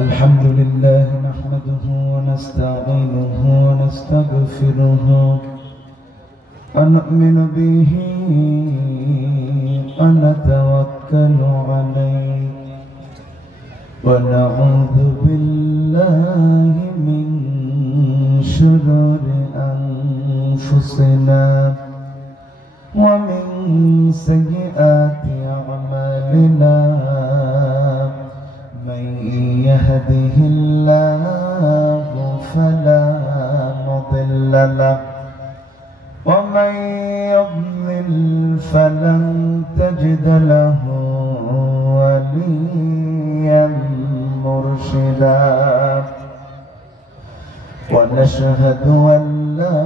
الحمد لله نحمده ونستعينه ونستغفره ونؤمن به ونتوكل عليه ونعوذ بالله من شرور أنفسنا ومن سيئات أعمالنا من يهده الله فلا مضل له ومن يضلل فلن تجد له وليا مرشدا ونشهد أن لا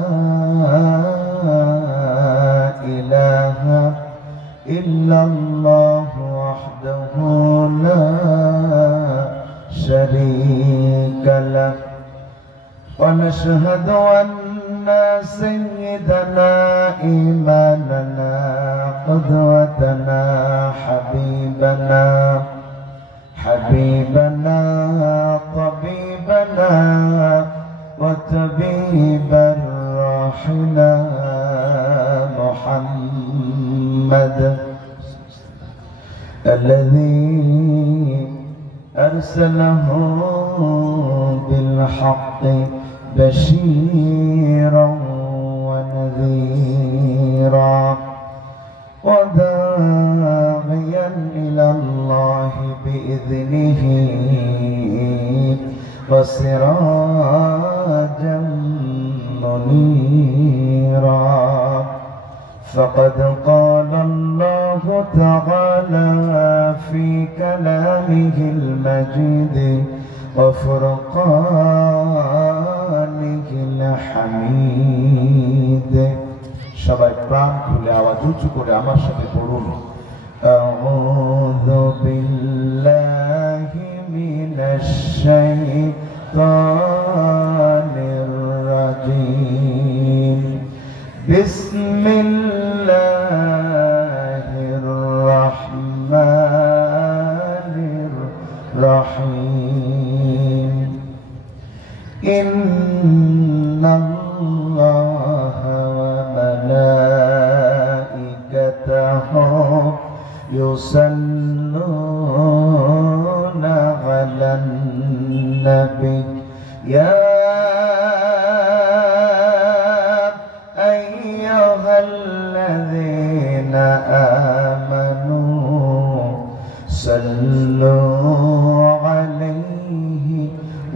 إله إلا الله وحده لا شريك له ونشهد أن سيدنا إمامنا قدوتنا حبيبنا طبيبنا وطبيب الراحلة محمد الذي أرسله بالحق بشيرا ونذيرا وداعيا إلى الله بإذنه وسراجا منيرا فقد قال الله تعالى في كلامه المجيد وفرقانه الحميد সবাই প্রাণ খুলে আওয়াজ উঁচু করে আমার সাথে পড়ুন আউযু বিল্লাহি মিনাশ শাইতানির রাজীম বিসমিল্লাহির রাহমানির রাহিম ইন্নাল্লাহা ওয়া মালাইকাতাহু ইউসাল্লুনা আলান নাবী ইয়া আইয়ুহাল্লাযীনা আমানু সাল্লু আলাইহি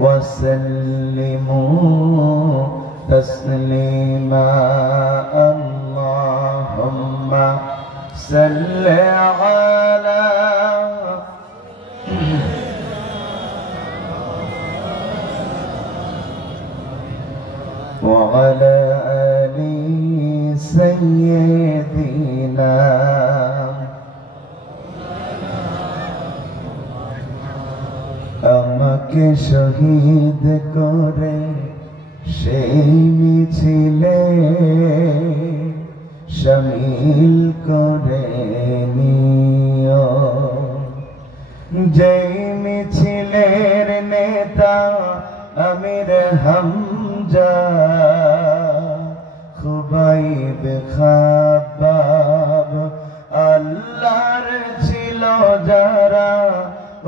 ওয়া সাল্লিমু তাসলিমা আল্লাহুম্মা সাল্লি আলা ওয়া আলা আলি সাইয়্যিদিনা আমাকে শহীদ করে সেই মিছিলে শামিল করে নিও যেই মিছিলের নেতা আমির হামজা খুবাইব খাব্বাব আল্লাহর ছিল যারা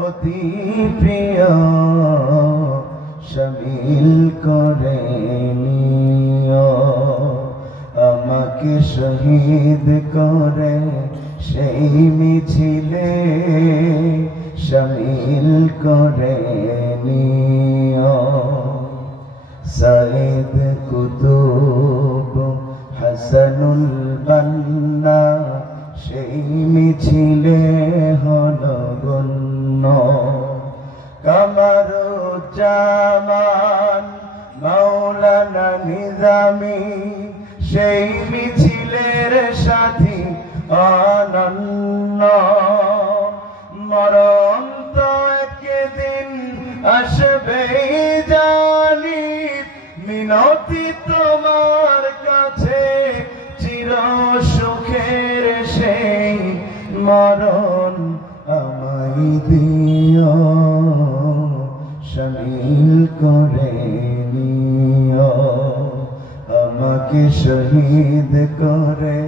অতি প্রিয় শামিল করে নিও আমাকে শহীদ করে সেই মিছিলে শামিল করে নিও সাইদ কুতুব হাসানুল বান্না সেই মিছিলে হলো গণ্য কামারুজ্জামান মাওলানা নিজামী সেই মিছিলের সাথী অনন্য মরণ তো একদিন আসবেই জানি মিনতি তোমার কাছে চির সুখের সেই মরণ আমায় দিও শামিল করে নিও, আমাকে শহীদ করে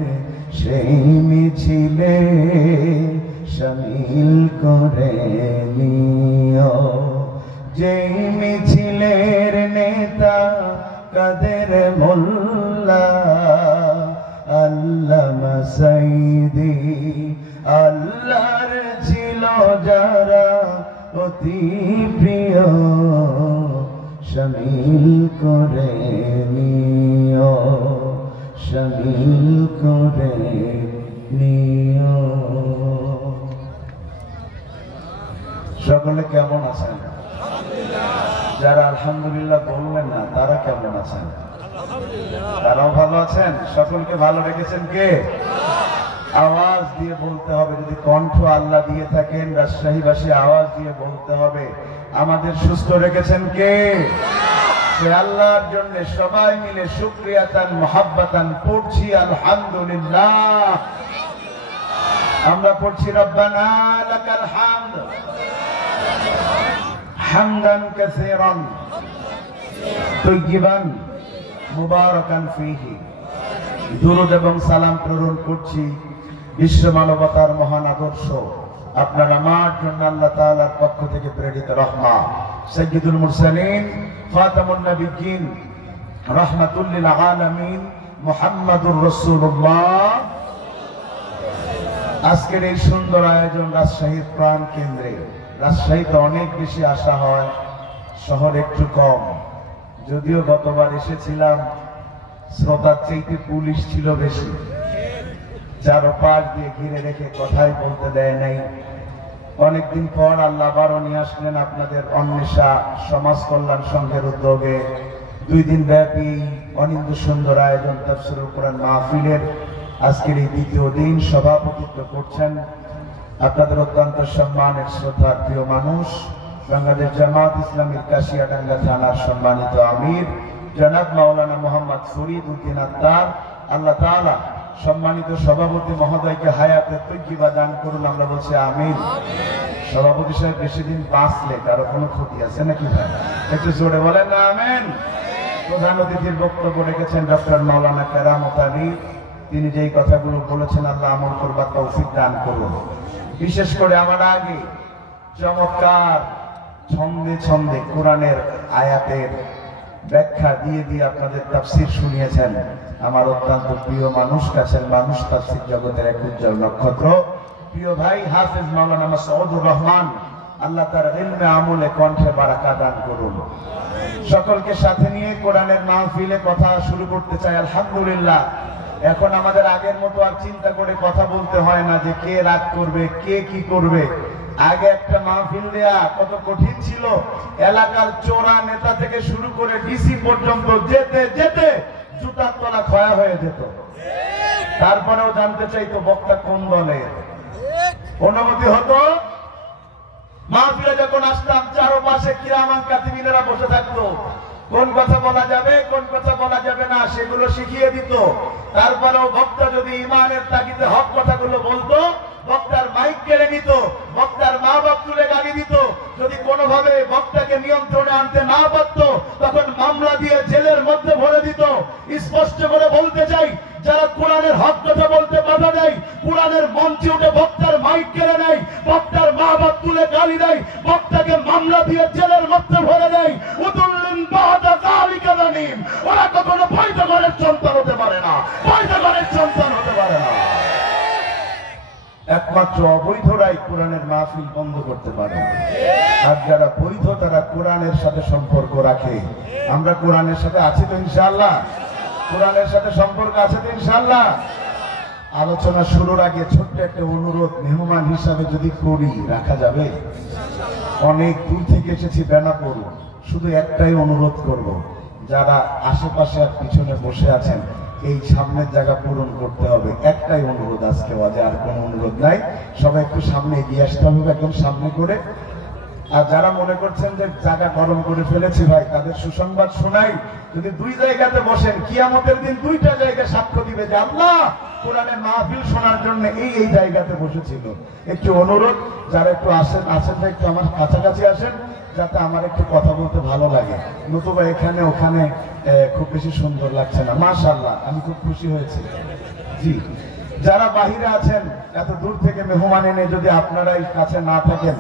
সেই মিছিলে শামিল করে নিও। যেই মিছিলের নেতা কাদের মোল্লা আল্লামা সাইদি, আল্লাহর ছিল যারা অতি প্রিয়, শামিল করে নিও, শামিল করে নিও। সকলে কেমন আছেন? যারা আলহামদুলিল্লাহ বললেন না তারা কেমন আছেন? তারাও ভালো আছেন? সকলকে ভালো রেখেছেন কে? আওয়াজ দিয়ে বলতে হবে, যদি কণ্ঠ আল্লাহ দিয়ে থাকেন রাজশাহীবাসী আওয়াজ দিয়ে বলতে হবে আমাদের সুস্থ রেখেছেন কে? সে আল্লাহর জন্য সবাই মিলে শুকরিয়াতান মুহাব্বাতান পড়ছি আলহামদুলিল্লাহ। আমরা পড়ছি রব্বানা লাকাল হামদ হামদান কাসীরান তাইয়িবান মুবারাকান ফীহি। দুরূদ এবং সালাম প্রেরণ করছি বিশ্ব মানবতার মহান আদর্শ আপনার আমার জন্য আল্লাহ তাআলার পক্ষ থেকে প্রেরিত রহমা সাইয়্যিদুল মুরসালিন খাতামুন নবিয়্যিন রাহমাতুল লিল আলামিন মুহাম্মাদুর রাসূলুল্লাহ। আজকের এই সুন্দর আয়োজন রাজশাহীর প্রাণ কেন্দ্রে। রাজশাহীতে অনেক বেশি আসা হয়, শহর একটু কম। যদিও গতবার এসেছিলাম শ্রোতার চাইতে পুলিশ ছিল বেশি, চারপাশ দিয়ে ঘিরে রেখে কথাই বলতে দেয় নাই। অনেকদিন পর আল্লাহ আবারও নিয়ে আসলেন আপনাদের অন্বেষা সমাজ কল্যাণ সংঘের উদ্যোগে 2 দিন ব্যাপী অনিন্দ সুন্দর আয়োজন তাফসীরুল কোরআন মাহফিলের আজকের এই 2য় দিন সভাপতিত্ব করছেন আপনাদের অত্যন্ত সম্মানের শ্রদ্ধার প্রিয় মানুষ, বাংলাদেশ জামাত ইসলামীর কাশিয়াডাঙ্গা থানার সম্মানিত আমির জনাব মাওলানা মোহাম্মদ ফরিদ উদ্দিন আত্তার। আল্লাহ তাআলা সম্মানিত সভাপতি মহোদয়কে হায়াতে তৈয়বা দান করুন, আমরা বলছি আমিন। সভাপতি সাহেব বেশি দিন বাঁচলে কারো কোনো ক্ষতি আছে নাকি ভাই? একটু জোরে বলেন না আমিন। প্রধান অতিথির বক্তব্য রেখেছেন ডক্টর মাওলানা কেরামত আলী। তিনি যেই কথাগুলো বলেছেন আল্লাহ আমল করবার তৌফিক দান করুন। বিশেষ করে আমার আগে চমৎকার ছন্দে ছন্দে কোরআনের আয়াতের ব্যাখ্যা দিয়ে দিয়ে আপনাদের তাফসীর শুনিয়েছেন আমার অত্যন্ত প্রিয় মানুষ, কাছের মানুষ, তাফসীর জগতের এক উজ্জ্বল নক্ষত্র, প্রিয় ভাই হাফেজ মাওলানা মাসউদুর রহমান। আল্লাহ তার ইলমে আমলে কণ্ঠে বারাকা দান করুন। সকলকে সাথে নিয়ে কোরআনের মাহফিলে কথা শুরু করতে চাই। আলহামদুলিল্লাহ, এখন আমাদের আগের মতো আর চিন্তা করে কথা বলতে হয় না যে কে রাগ করবে, কে কি করবে। আগে একটা মাহফিল দেয়া কত কঠিন ছিল। এলাকার চোরা নেতা থেকে শুরু করে ডিসি পর্যন্ত যেতে যেতে জুতার তলা ক্ষয়া হয়ে যেত। তারপরেও জানতে চাইতো বক্তা কোন দলের। অনুমতি হতো মাহফিলে যখন আসতাম চারপাশে কিরামান কাতিবিনেরা বসে থাকতো, কোন কথা বলা যাবে কোন কথা বলা যাবে না সেগুলো শিখিয়ে দিত। তারপরেও বক্তা যদি ইমানের তাগিদে হক কথাগুলো বলতো, বক্তার মাইক কেড়ে নিত, বক্তার মা বাপ তুলে গালি দিত। যদি কোনোভাবে বক্তাকে নিয়ন্ত্রণে আনতে না পারত তখন মামলা দিয়ে জেলের মধ্যে ভরে দিত। স্পষ্ট করে বলতে চাই, যারা কোরআনের হক কথা বলতে বাধা দেয়, কোরআনের মঞ্চে উঠে বক্তার মাইক কেড়ে নেয়, বক্তার মা বাপ তুলে গালি দেয়, বক্তাকে মামলা দিয়ে জেলের মধ্যে ভরে দেয়, ওরা কখনো বৈধঘরের সন্তান হতে পারে না, বৈধঘরের সন্তান হতে পারে না। একমাত্র অবৈধরাই কোরআনের মাহফিল বন্ধ করতে পারে, আর যারা বৈধ তারা কোরআনের সাথে সম্পর্ক রাখে। আমরা কোরআনের সাথে আছি তো ইনশাআল্লাহ? কোরআনের সাথে সম্পর্ক আছে তো ইনশাআল্লাহ? আলোচনা শুরুর আগে ছোট্ট একটা অনুরোধ মেহমান হিসাবে যদি করি, রাখা যাবে? অনেক দূর থেকে এসেছি বেনাপোল, শুধু একটাই অনুরোধ করব, যারা আশেপাশে আর পিছনে বসে আছেন এই সামনের জায়গা পূরণ করতে হবে। একটাই অনুরোধ আজকে, বাজে আর কোনো অনুরোধ নাই। সবাই একটু সামনে এগিয়ে আসতে হবে, একদম সামনে করে। আর যারা মনে করছেন যে জায়গা গরম করে ফেলেছি ভাই, তাদের সুসংবাদ শোনাই, যদি 2 জায়গাতে বসেন কিয়ামতের দিন 2টা জায়গা সাক্ষ্য দিবে যে আল্লাহ কোরআনের মাহফিল শোনার জন্য এই জায়গাতে বসেছিল। একটু অনুরোধ, যারা একটু আসেন একটু আমার কাছাকাছি আসেন, যাতে আমার একটু কথা বলতে ভালো লাগে, নতুবা এখানে ওখানে খুব বেশি সুন্দর লাগছে না। মাশাআল্লাহ, আমি খুব খুশি হয়েছি। জি, যারা বাহিরে আছেন, এত দূর থেকে মেহমান এনে যদি আপনারাই কাছে না থাকেন,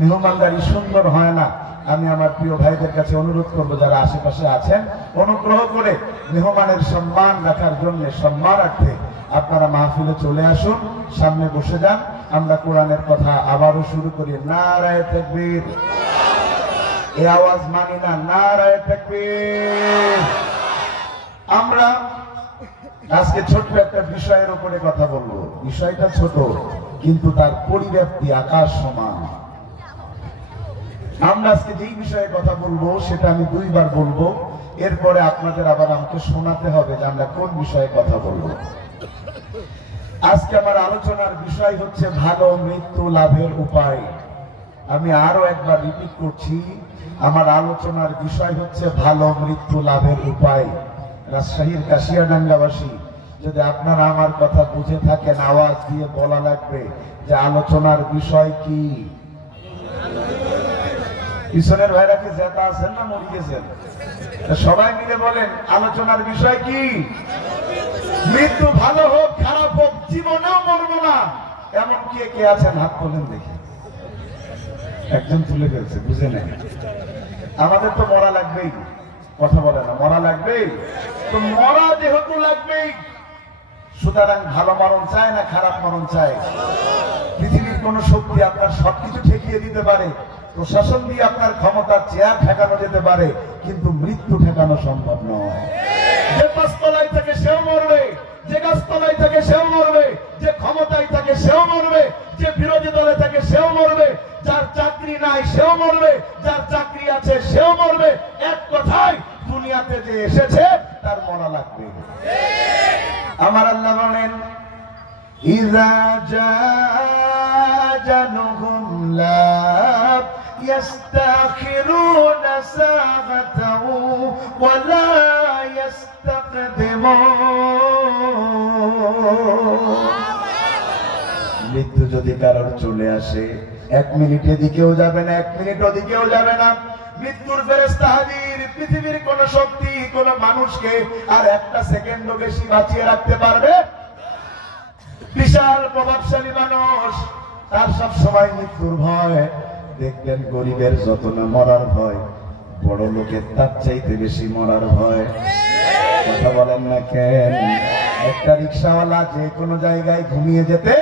মেহমানদারি সুন্দর হয় না। আমি আমার প্রিয় ভাইদের কাছে অনুরোধ করব, যারা আশেপাশে আছেন, অনুগ্রহ করে মেহমানের সম্মান রাখার জন্য, সম্মানার্থে আপনারা মাহফিলে চলে আসুন, সামনে বসে যান। আমরা কোরআনের কথা আবারও শুরু করি। নারায়ে তাকবীর। এই আওয়াজ মানি না, নারায়ে তাকবীর। আমরা আজকে ছোট্ট একটা বিষয়ের উপরে কথা বলবো। বিষয়টা ছোট, কিন্তু তার পরিব্যাপ্তি আকাশ সমান। আমরা আজকে যেই বিষয়ে কথা বলবো সেটা আমি দুইবার বলবো, এরপরে আপনাদের আবার আমাকে শোনাতে হবে যে আমরা কোন বিষয়ে কথা বলবো। আজকে আমার আলোচনার বিষয় হচ্ছে ভালো মৃত্যু লাভের উপায়। আমি আরো একবার রিপিট করছি, আমার আলোচনার বিষয় হচ্ছে ভালো মৃত্যু লাভের উপায়। রাজশাহীর কাশিয়াডাঙ্গাবাসী, যদি আপনারা আমার কথা বুঝে থাকেন, আওয়াজ দিয়ে বলা লাগবে যে আলোচনার বিষয় কি। পিছনের ভাইরা কি জেতা আছেন না মরে গেছেন? সবাই মিলে বলেন, আলোচনার বিষয় কি? মৃত্যু ভালো হোক খারাপ হোক, জীবনেও মরবো না, এমন কে আছেন? হাত তোলেন দেখি। একজন তুলে ফেলছে, বুঝে নেই। আমাদের তো মরা লাগবেই, কথা বলে না, মরা লাগবেই। তো মরা যেহেতু লাগবেই, সুতরাং ভালো মরণ চায় না খারাপ মরণ চায়? পৃথিবীর কোন শক্তি আপনার সবকিছু ঠেকিয়ে দিতে পারে, প্রশাসন দিয়ে আপনার ক্ষমতার চেয়ার ঠেকানো যেতে পারে, কিন্তু মৃত্যু ঠেকানো সম্ভব নয়। যে পাঁচতলায় থাকে সেও মরবে, যে গাছতলায় থাকে সেও মরবে, যে ক্ষমতায় থাকে সেও মরবে, যে বিরোধী দলে থাকে সেও মরবে, যার চাকরি নাই সেও মরবে, যার চাকরি আছে সেও মরবে। এক কথায় দুনিয়াতে যে এসেছে তার মরা লাগবে। আমার আল্লাহ বলেন, ইযা জানুহুম লা ইস্তাখিরুনা সাআতান ওয়া লা ইস্তাকদিমুন। মৃত্যু যদি কারোর চলে আসে, 1 মিনিট এদিকেও যাবে না, 1 মিনিট ওদিকেও যাবে না। মৃত্যুর ফেরেশতা হাজির। পৃথিবীর কোন শক্তি কোন মানুষকে আর 1টা সেকেন্ডও বেশি বাঁচিয়ে রাখতে পারবে? বিশাল প্রভাবশালী মানুষ, তার সব সময় মৃত্যুর ভয়। দেখবেন গরিবের যত না মরার ভয়, বড় লোকের তার চাইতে বেশি মরার ভয়। কথা বলেন না কেন? একটা রিক্সাওয়ালা যে কোনো জায়গায় ঘুমিয়ে যেতে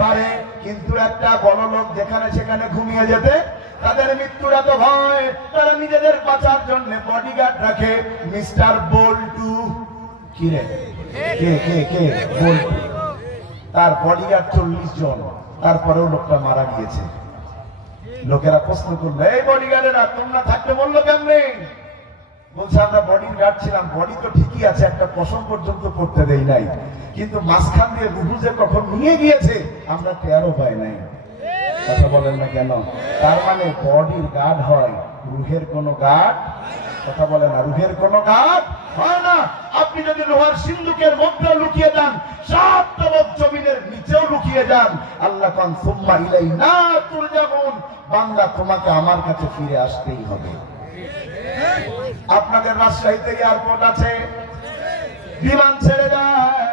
পারে, কিন্তু একটা বড় লোক যেখানে সেখানে ঘুমিয়ে যেতে, তাদের মৃত্যুর এত ভয়, তারা নিজেদের বাঁচার জন্য বডিগার্ড রাখে। মিস্টার বল্টু, কি রে, কে বল্টু, তার বডিগার্ড 40 জন। তারপরেও লোকটা মারা গিয়েছে। লোকেরা প্রশ্ন করলো, এই বডিগার্ডেরা তোমরা থাকতে বললো কেমনে? বলছে, আমরা বডির গার্ড ছিলাম, বডি তো ঠিকই আছে, একটা পশম পর্যন্ত করতে দেই নাই, কিন্তু মাঝখান দিয়ে রুহু যে কখন নিয়ে গিয়েছে আমরা টেরও পাই নাই। কথা বলেন না কেন? তার মানে বডির গার্ড হয়, রুহের কোনো গার্ড। কথা বলে না, রুহের কোনো গার্ড হয় না। আপনি যদি লোহার সিন্ধুকের মধ্যে লুকিয়ে যান, 7 তরফ জমিনের নিচেও লুকিয়ে যান, আল্লাহ কান সুম্মা ইলাইনা তুরজাউন, বান্দা তোমাকে আমার কাছে ফিরে আসতেই হবে। আপনাদের রাজশাহীতে এয়ারপোর্ট আছে, বিমান ছেড়ে যায়।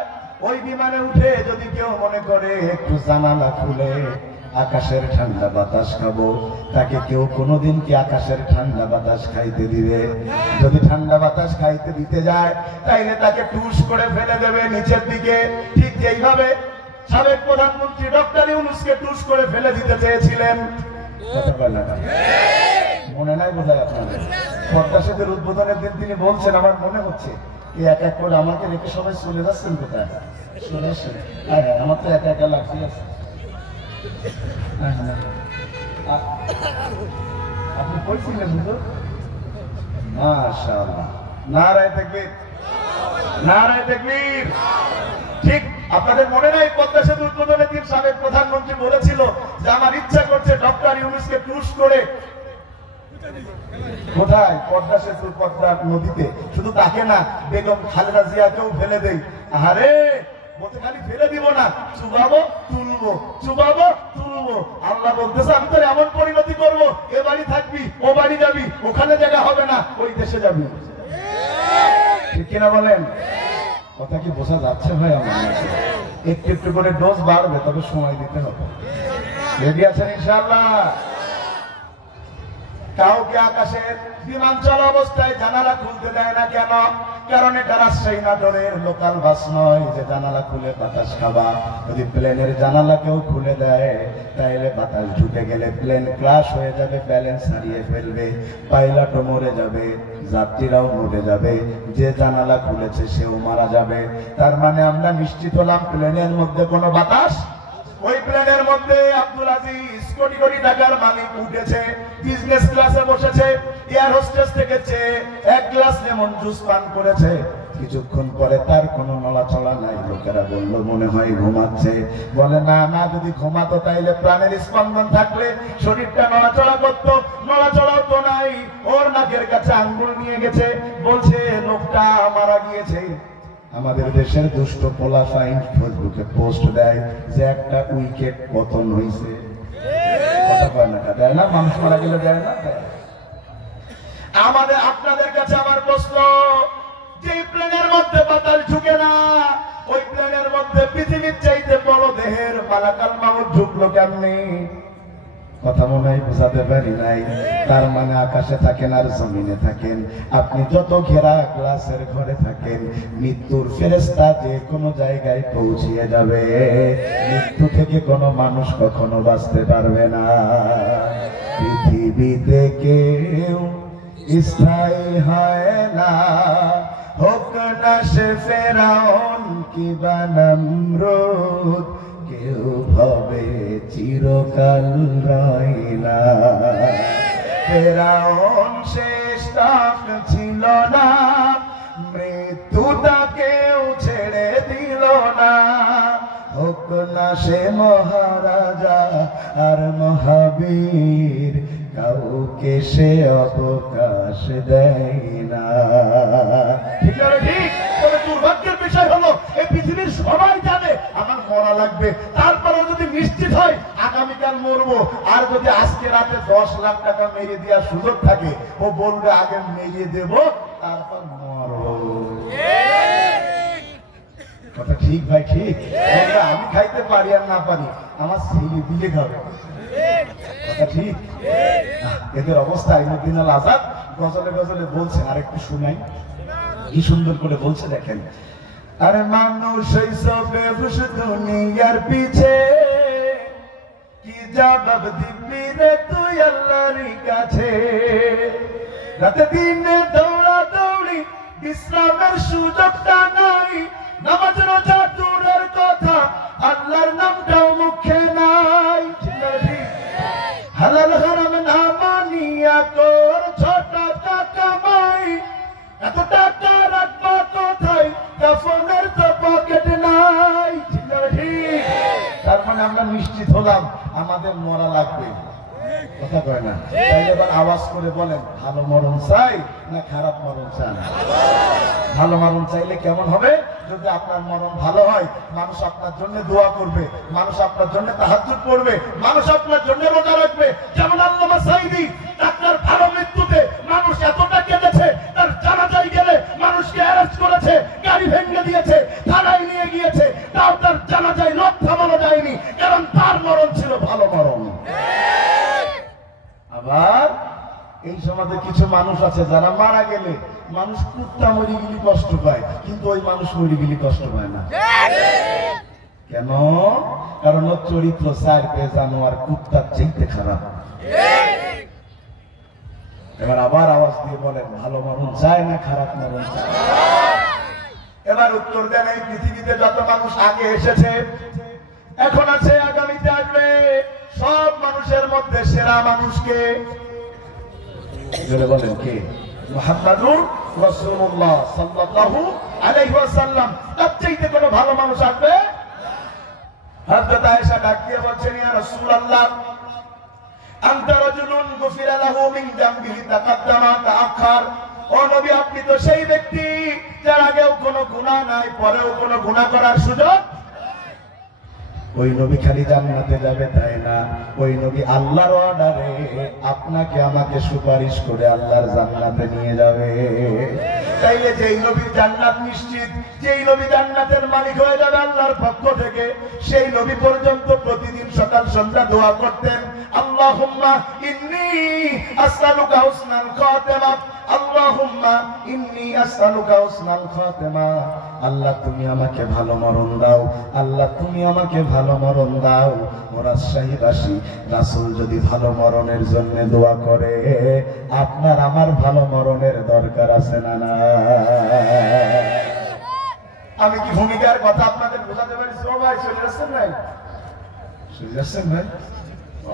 ওই বিমানে উঠে যদি কেউ মনে করে একটু জানালা খুলে আকাশের ঠান্ডা বাতাস খাবো, তাকে কেউ কোনোদিন কি আকাশের ঠান্ডা বাতাস খাইতে দিবে? যদি ঠান্ডা বাতাস খাইতে দিতে যায়, তাইলে তাকে টুস করে ফেলে দেবে নিচের দিকে। ঠিক যেইভাবে সাবেক প্রধানমন্ত্রী ডক্টর ইউনূসকে টুস করে ফেলে দিতে চেয়েছিলেন। মনে নাই বোধহয় আপনাদের? পদ্মা সেতুর উদ্বোধনের দিন তিনি বলছেন, আমার মনে হচ্ছে এক এক করে আমাকে রেখে সবাই চলে যাচ্ছেন কোথায়? চলে আসেন। হ্যাঁ, আমার তো একা একা লাগছে। আপনি কইছিলেন হুজুর? মাশাআল্লাহ, নারায়ে তাকবীর, নারায়ে তাকবীর। ঠিক আপনাদের মনে নাই পদ্মা সেতু উদ্বোধনের দিন সাবেক প্রধানমন্ত্রী বলেছিল যে আমার ইচ্ছা করছে ডক্টর ইউনূসকে টুস করে কোথায়? পদ্মা সেতু, পদ্মা নদীতে। শুধু তাকে না, বেগম খালেদা জিয়াকেও ফেলে দেই। আরে বলতে খালি ফেলে দিব না, চুবাবো তুলবো, চুবাবো তুলবো। আল্লাহ বলতেছে আমি তোর এমন পরিণতি করবো, এ বাড়ি থাকবি, ও বাড়ি যাবি, ওখানে জায়গা হবে না, ওই দেশে যাবি। ঠিক কিনা বলেন? কথা কি বোঝা যাচ্ছে ভাই? আমার একটু একটু করে ডোজ বাড়বে, তবে সময় দিতে হবে। রেডি আছেন ইনশাআল্লাহ? কাউকে আকাশের বিমান চলা অবস্থায় জানালা খুলতে দেয় না কেন? কারণ এটা রাজশাহী নাটোরের লোকাল বাস নয় যে জানালা খুলে বাতাস খাবা। যদি প্লেনের জানালা কেউ খুলে দেয় তাইলে বাতাস ঢুকে গেলে প্লেন ক্র্যাশ হয়ে যাবে, ব্যালেন্স হারিয়ে ফেলবে, পাইলটও মরে যাবে, যাত্রীরাও মরে যাবে, যে জানালা খুলেছে সেও মারা যাবে। তার মানে আমরা নিশ্চিত হলাম প্লেনের মধ্যে কোনো বাতাস, ওই প্লেনের মধ্যে আব্দুল আজিজ কোটি কোটি টাকার মালিক উঠেছে, বিজনেস ক্লাসে বসেছে, এয়ার হোস্টেস থেকে এক গ্লাস লেমন জুস পান করেছে। কিছুক্ষণ পরে তার কোনো নড়াচড়া নাই। লোকেরা বলল মনে হয় ঘুমাচ্ছে। বলে না না, যদি ঘুমাতো তাইলে প্রাণের স্পন্দন থাকলে শরীরটা নড়াচড়া করতো, নড়াচড়াও তো নাই। ওর নাকের কাছে আঙ্গুল নিয়ে গেছে, বলছে লোকটা মারা গিয়েছে। আমাদের দেশের দুষ্ট পোলাপাইন ফেসবুকে পোস্ট দেয় যে একটা উইকেট পতন হয়েছে। কথা কয় না, দেয় না? মানুষ মারা গেলে দেয় না? আমাদের আপনাদের কাছে আমার প্রশ্ন, যে প্লেনের মধ্যে বাতাস ঢুকে না, ওই প্লেনের মধ্যে পৃথিবীর চাইতে বড় দেহের মালাকাল মাউত ঢুকলো কেমনে? কথা মনে হয় বোঝাতে পারি নাই। তার মানে আকাশে থাকেন আর জমিনে থাকেন, আপনি যত ঘেরা গ্লাসের ঘরে থাকেন, মৃত্যুর ফেরেশতা যে কোনো জায়গায় পৌঁছিয়ে যাবে। মৃত্যু থেকে কোনো মানুষ কখনো বাঁচতে পারবে না। পৃথিবীতে কেউ স্থায়ী হয় না, হোক না সে ফেরাউন কিংবা নমরুদ, কেউ ভাবে চিরকাল রয় না। ফেরাউন শেষ তাক ছিল না, মৃত্যু তাকেও ছেড়ে দিল না। হোক না সে মহারাজা আর মহাবীর, কাউকে সে অবকাশ দেয় না। ঠিক আছে, ঠিক। তবে দুর্ভাগ্যের বিষয় হলো এই পৃথিবীর সবাই জানে আমার মরা লাগবে, তারপরে যদি নিশ্চিত হয় আগামীকাল মরবো, আর যদি আজকে রাতে 10 লাখ টাকা মেরে দেওয়ার সুযোগ থাকে, ও বলবে আগে মেরে দেব তারপর মরবো। কথা ঠিক ভাই? ঠিক। আমি খাইতে পারি আর না পারি, আমার ছেলে দিলে খাবে। কথা ঠিক। এদের অবস্থা ইমুদ্দিন আল আজাদ গজলে গজলে বলছেন, আর একটু শুনাই কি সুন্দর করে বলছে দেখেন। আরে মানুষ হিসেবে ঘুষ দুনিয়ার পিছে, কি জবাব দিবি রে তুই আল্লাহর কাছে? রাতে দিনে দৌড়া দৌড়ি, বিশ্রামের সুযোগটা নাই, নামাজ রোজা দূরের কথা, আল্লাহর নামটাও মুখে নাই। হালাল হারাম না মানিয়া তোর ছোট টাকা মাই, এত টাকা রাখবা কোথায়, কাফনের তো পকেট নাই। তার মানে আমরা নিশ্চিত হলাম আমাদের মরা লাগবে। কথা কয় না? তাই এবার আওয়াজ করে বলেন, ভালো মরণ চাই না খারাপ মরণ চান? ভালো মরণ চাইলে কেমন হবে? যদি আপনার মরণ ভালো হয়, মানুষ আপনার জন্য দোয়া করবে, মানুষ আপনার জন্য তাহাজ্জুদ পড়বে, মানুষ আপনার জন্য রোজা রাখবে। যেমন আল্লামা সাঈদী ডাক্তার ভালো মৃত্যুতে মানুষ এতটা কেঁদেছে, তার জানাজায় গেলে মানুষকে অ্যারেস্ট করেছে, গাড়ি ভেঙে দিয়েছে, থানায় নিয়ে গিয়েছে, তাও তার জানাজায় লোক থামানো যায়নি, কারণ তার মরণ ছিল ভালো মরণ। আবার এই সমাজে কিছু মানুষ আছে যারা মারা গেলে মানুষ কুত্তা মরি গেলে কষ্ট পায়, কিন্তু ওই মানুষ মরি গেলে কষ্ট পায় না। কেন? কারণ ওর চরিত্র 4 পেয়ে জানোয়ার কুত্তার চাইতে খারাপ। এবার আবার আওয়াজ দিয়ে বলেন, ভালো মরণ চায় না খারাপ মরণ চায়? এবার উত্তর দেন, এই পৃথিবীতে যত মানুষ আগে এসেছে, এখন আছে, আগামীতে আসবে, সব মানুষের মধ্যে সেরা মানুষকে বলেন কে? মুহাম্মাদুর রাসূলুল্লাহ সাল্লাল্লাহু আলাইহি ওয়াসাল্লাম। তার চাইতে কোনো ভালো মানুষ আসবে? হযরত আয়েশা ডাক দিয়ে বলছেন, ইয়া রাসূলুল্লাহ, আনতা রাজুলুন গুফিরা লাহু মিন জামবিহি তাকাদ্দামা তাআখার। ও নবী, আপনি তো সেই ব্যক্তি যার আগেও কোনো গুনাহ নাই, পরেও কোনো গুনাহ করার সুযোগ ওই নবী খালি জান্নাতে যাবে তাই না, ওই নবী আল্লাহর অর্ডারে আপনাকে আমাকে সুপারিশ করে আল্লাহর জান্নাতে নিয়ে যাবে। তাইলে যেই নবীর জান্নাত নিশ্চিত, যেই নবী জান্নাতের মালিক হয়ে যাবে আল্লাহর পক্ষ থেকে, সেই নবী পর্যন্ত প্রতিদিন সকাল সন্ধ্যা দোয়া করতেন, আল্লাহুম্মা ইন্নী আসআলুকা হুসনাল খাতিমা, আল্লাহুম্মা ইন্নী আসআলুকা হুসনাল খাতিমা। আল্লাহ তুমি আমাকে ভালো মরণ দাও, আল্লাহ তুমি আমাকে ভালো মরণ দাও। রাজশাহীবাসী, রাসূল যদি ভালো মরণের জন্য দোয়া করে, আপনার আমার ভালো মরণের দরকার আছে না? না, আমি কি ভূমিকার কথা আপনাদের বোঝাতে পারি? ভাই চলে আসছেন ভাই, চলে আসছেন ভাই,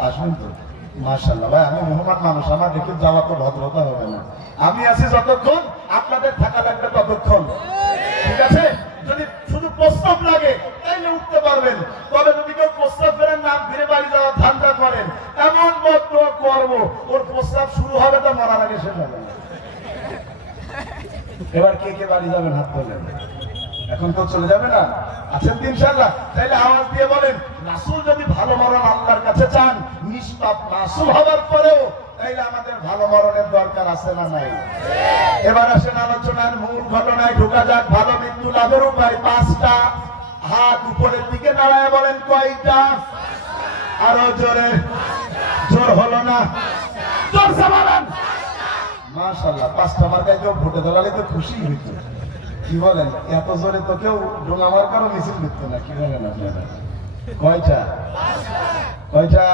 আসবেন তো মাশাআল্লাহ। ভাই আমি মোহাম্মদ মানুষ, আমার দেখে যাওয়া তো ভদ্রতা হবে না। আমি আছি যতক্ষণ, আপনাদের থাকা লাগবে ততক্ষণ, ঠিক আছে? যদি শুধু প্রস্তাব লাগে তাইলে উঠতে পারবেন, তবে যদি কেউ প্রস্তাব ফেরেন নাম ধীরে বাড়ি যাওয়ার ধান্দা করেন, এমন বদ্ধ করবো ওর প্রস্তাব শুরু হবে তো মরার আগে শেষ হবে। এবার কে কে বাড়ি যাবেন হাত তোলেন, এখন তো চলে যাবে না, আছেন তো ইনশাআল্লাহ? তাইলে আওয়াজ দিয়ে বলেন, রাসূল যদি ভালো মরণ আল্লাহর কাছে চান, নিষ্পাপ মাসুম হবার পরেও, তাইলে আমাদের ভালো মরণের দরকার আছে না নাই? এবার আসেন আলোচনার মূল ঘটনায় ঢোকা যাক। ভালো মৃত্যু লাভের উপায় 5টা। হাত উপরের দিকে নাড়ায় বলেন কয়টা? আরো জোরে, জোর হলো না, জোরসে বলেন। মাশাআল্লাহ, 5টা মার্কায় কেউ ভোটে দাঁড়ালে তো খুশি হইতো। কি বলেন, এত জোরে তো কেউ ডোঙা মার্কারও মিছিল দিত না, কি বলেন আপনারা? কয়টা? কয়টা?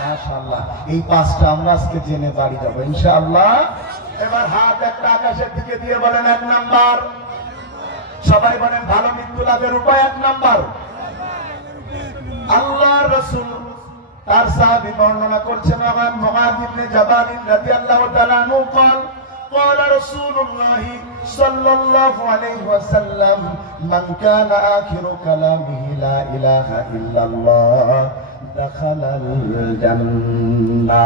মাশাআল্লাহ, এই 5টা আমরা আজকে জেনে বাড়ি যাবো ইনশাআল্লাহ। এবার হাত একটা আকাশের দিকে দিয়ে বলেন 1 নাম্বার। সবাই বলেন ভালো মৃত্যু লাভের উপায় 1 নাম্বার। আল্লাহ রাসূল তার সাহাবী বর্ণনা করছেন, মুআয ইবনে জাবাল রাদিয়াল্লাহু তাআলা আনহু قال قال رسول الله صلى الله عليه وسلم من كان آخر كلامه لا إله إلا الله دخل الجنة।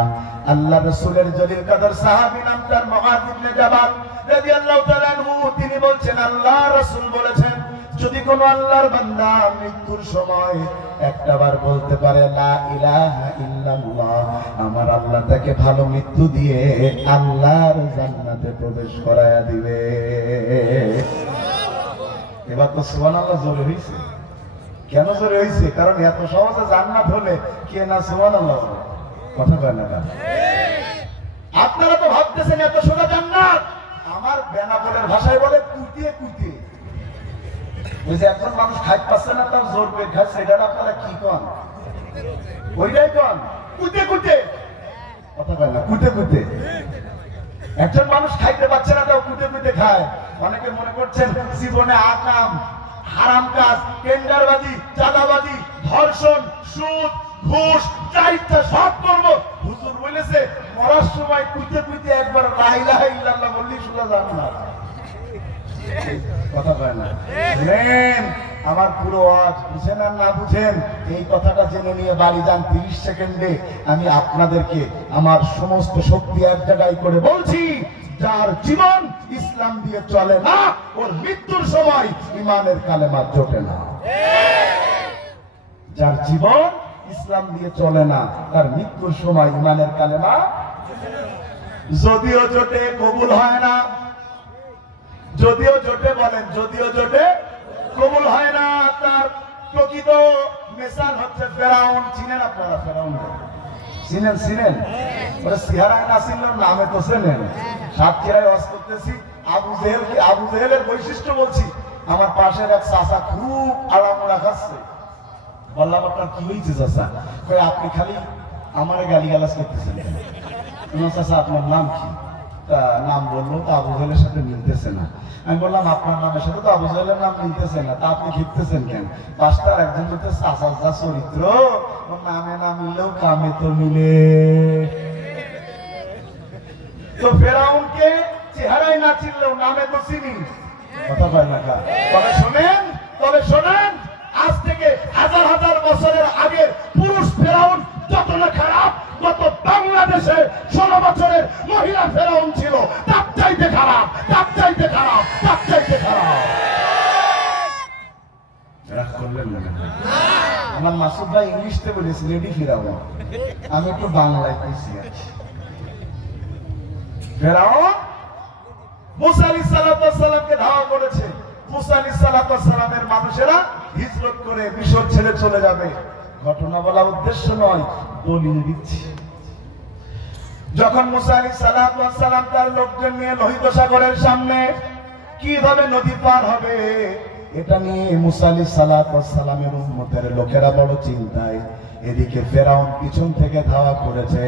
আল্লাহ রাসূলের জলিল কদর সাহাবী নাম তার মুআয ইবনে জাবাল রাদিয়াল্লাহু তাআলা আনহু, তিনি বলছেন আল্লাহ রাসূল বলেছেন, যদি কোন আল্লাহর বান্দা মৃত্যুর সময় একটাবার বলতে পারে লা ইলাহা ইল্লাল্লাহ, আমার আল্লাহ তাকে ভালো মৃত্যু দিয়ে আল্লাহর জান্নাতে প্রবেশ করায়া দিবে। এবার তো সুবহানাল্লাহ জোরে হইছে। কেন জোরে হইছে? কারণ এত সহজে জান্নাত হলে কে না সুবহানাল্লাহ বলে? কথা কয় না কেন? আপনারা তো ভাবতেছেন এত সোজা জান্নাত। আমার বেনাপোলের ভাষায় বলে কুইতে কুইতে। ওই যে এখন মানুষ খাইতে পাচ্ছে না, তার জোর পেয়ে খাচ্ছে, এটা আপনারা কি কন? ওইটাই কন, কুইতে কুইতে। কথা কয় না, কুইতে কুইতে। একজন মানুষ খাইতে পাচ্ছে না, তাও কুইতে কুইতে খায়। অনেকে মনে করছেন জীবনে আকাম, হারাম কাজ, টেন্ডারবাজি, চাঁদাবাজি, ধর্ষণ, সুদ, ঘুষ, চারিটা সব করবো। হুজুর বলেছে মরার সময় কুইতে কুইতে একবার লা ইলাহা ইল্লাল্লাহ বললেই সোজা জান্নাত। কথা কয় না? আমার পুরো ওয়াজ বুঝেন আর না বুঝেন, এই কথাটা জেনে নিয়ে বাড়ি যান। 30 সেকেন্ডে আমি আপনাদেরকে আমার সমস্ত শক্তি এক জায়গায় করে বলছি, যার জীবন ইসলাম দিয়ে চলে না, ওর মৃত্যুর সময় ইমানের কালেমা জোটে না। যার জীবন ইসলাম দিয়ে চলে না, তার মৃত্যুর সময় ইমানের কালেমা যদিও জোটে কবুল হয় না। যদিও জোটে বলেন, যদিও জোটে কবুল হয় না। তার প্রকৃত মিসাল হচ্ছে ফেরাউন। চিনেন আপনারা ফেরাউন? চিনেন? চিনেন? ওরা চেহারায় না চিনলেও নামে তো চেনেন। সাতক্ষীরায় ওয়াজ করতেছি, আবু জেহেলের বৈশিষ্ট্য বলছি। আমার পাশের এক চাচা খুব আড়ামোড়া খাচ্ছে। বললাম আপনার কি হয়েছে চাচা? কই আপনি খালি আমার গালিগালাজ করতেছেন। চাচা আপনার নাম কি? তা নাম বললো, তো আবু জেহেলের সাথে মিলতেছে না। আমি বললাম আপনার নামের সাথে তো আবু জেহেলের নাম মিলতেছে না, তা আপনি খেপতেছেন কেন? পাঁচটার একজন হচ্ছে চাচার যা চরিত্র, নামে না মিললেও কামে তো মিলে। তো ফেরাউনকে চেহারায় না চিনলেও নামে তো চিনি। কথা কয় না? তবে শোনেন, আজ থেকে হাজার হাজার বছরের আগের পুরুষ ফেরাউন যত না খারাপ, গত বাংলাদেশে 16 বছরের মহিলা ফেরাউন ছিল তার চাইতে খারাপ, তার চাইতে খারাপ, তার চাইতে খারাপ। রাগ করলেন না? মাসুদ ভাই ইংলিশতে বলেছি রেডি ফেরাউন, আমি একটু বাংলায় কইছি। ফেরাউন মুসা আলাইহিস সালামকে ধাওয়া করেছে। মুসা আলাইহিস সালামের মানুষেরা হিজরত করে মিশর ছেড়ে চলে যাবে। ঘটনা বলা উদ্দেশ্য নয়, দলিল দিচ্ছি। যখন মুসা আলাইহিস সালাম তার লোকজন নিয়ে লোহিত সাগরের সামনে কিভাবে নদী পার হবে এটা নিয়ে মুসা আলাইহিস সালামের উম্মতের লোকেরা বড় চিন্তায়। এদিকে ফেরাউন পিছন থেকে ধাওয়া করেছে,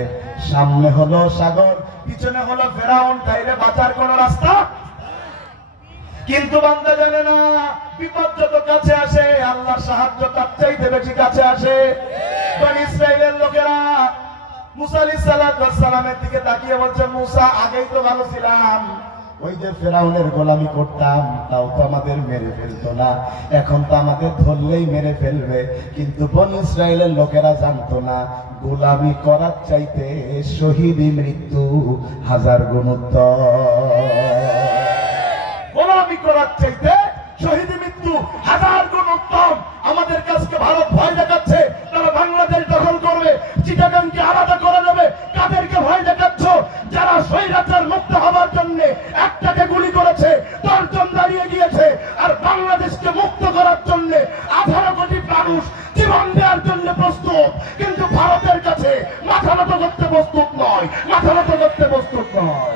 সামনে হলো সাগর, পিছনে হলো ফেরাউন, তাইলে বাঁচার কোন রাস্তা। কিন্তু বান্দা জানে না বিপদ যত কাছে আসে আল্লাহর সাহায্য তার চাইতে বেশি কাছে আসে। বনি ইসরাইলের লোকেরা মুসা আলাইহিস সালামের দিকে তাকিয়ে বলছে, মুসা আগেই তো ভালো ছিলাম, ওই যে ফেরাউনের গোলামি করতাম তাও তো আমাদের মেরে ফেলতো না, এখন তো আমাদের ধরলেই মেরে ফেলবে। কিন্তু বনি ইসরাইলের লোকেরা জানতো না গোলামি করার চাইতে শহীদি মৃত্যু 1000 গুণ উত্তম। গোলামি করার চাইতে শহীদি মৃত্যু 1000 গুণ উত্তম। আমাদের কাছকে ভারত ভয় দেখাচ্ছে তারা বাংলাদেশ দখল করবে, চিটাগাংকে আলাদা করে দেবে। কাদেরকে ভয় দেখাচ্ছ? যারা স্বৈরাচার মুক্ত হওয়ার জন্য একটাকে গুলি করেছে 10 জন দাঁড়িয়ে গিয়েছে, আর বাংলাদেশকে মুক্ত করার জন্য 18 কোটি মানুষ জীবন দেওয়ার জন্য প্রস্তুত। কিন্তু ভারতের কাছে মাথা নত করতে প্রস্তুত নয়, মাথা নত করতে প্রস্তুত নয়।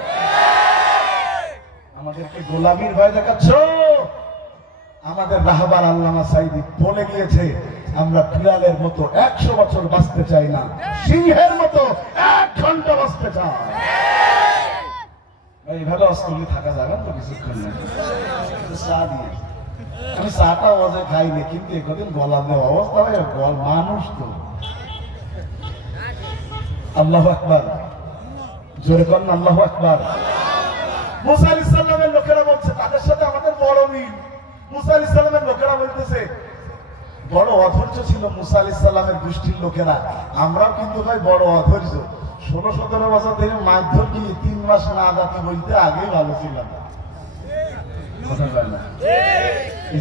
আমাদেরকে গোলামির ভয় দেখাচ্ছ? আমাদের রাহবার আল্লামা সাঈদী বলে গিয়েছে, আমরা বিড়ালের মতো 100 বছর বাঁচতে চাই না, সিংহের মতো 1 ঘন্টা বাঁচতে চাই। এইভাবে অস্থির থাকা যাবে তো কিছুক্ষণ না। চা দিয়ে আমি চাটা অজে খাইনি, কিন্তু একদিন গলার অবস্থা হয়, মানুষ তো। আল্লাহু আকবার, জোরে করেন আল্লাহু আকবার। মুসা আলাইহিস সালামের লোকেরা বলছে তাদের সাথে আমাদের বড় মিল। মুসা আলাইহিস সালামের লোকেরা বলতেছে বড় অধৈর্য ছিল মুসা আলাইহিস সালামের গোষ্ঠীর লোকেরা, আমরাও কিন্তু ভাই বড় অধৈর্য। 16-17 বছর ধরে মাছ ধরছি, 3 মাস না জাতি বলতে আগেই ভালো ছিলাম। কথা বল না,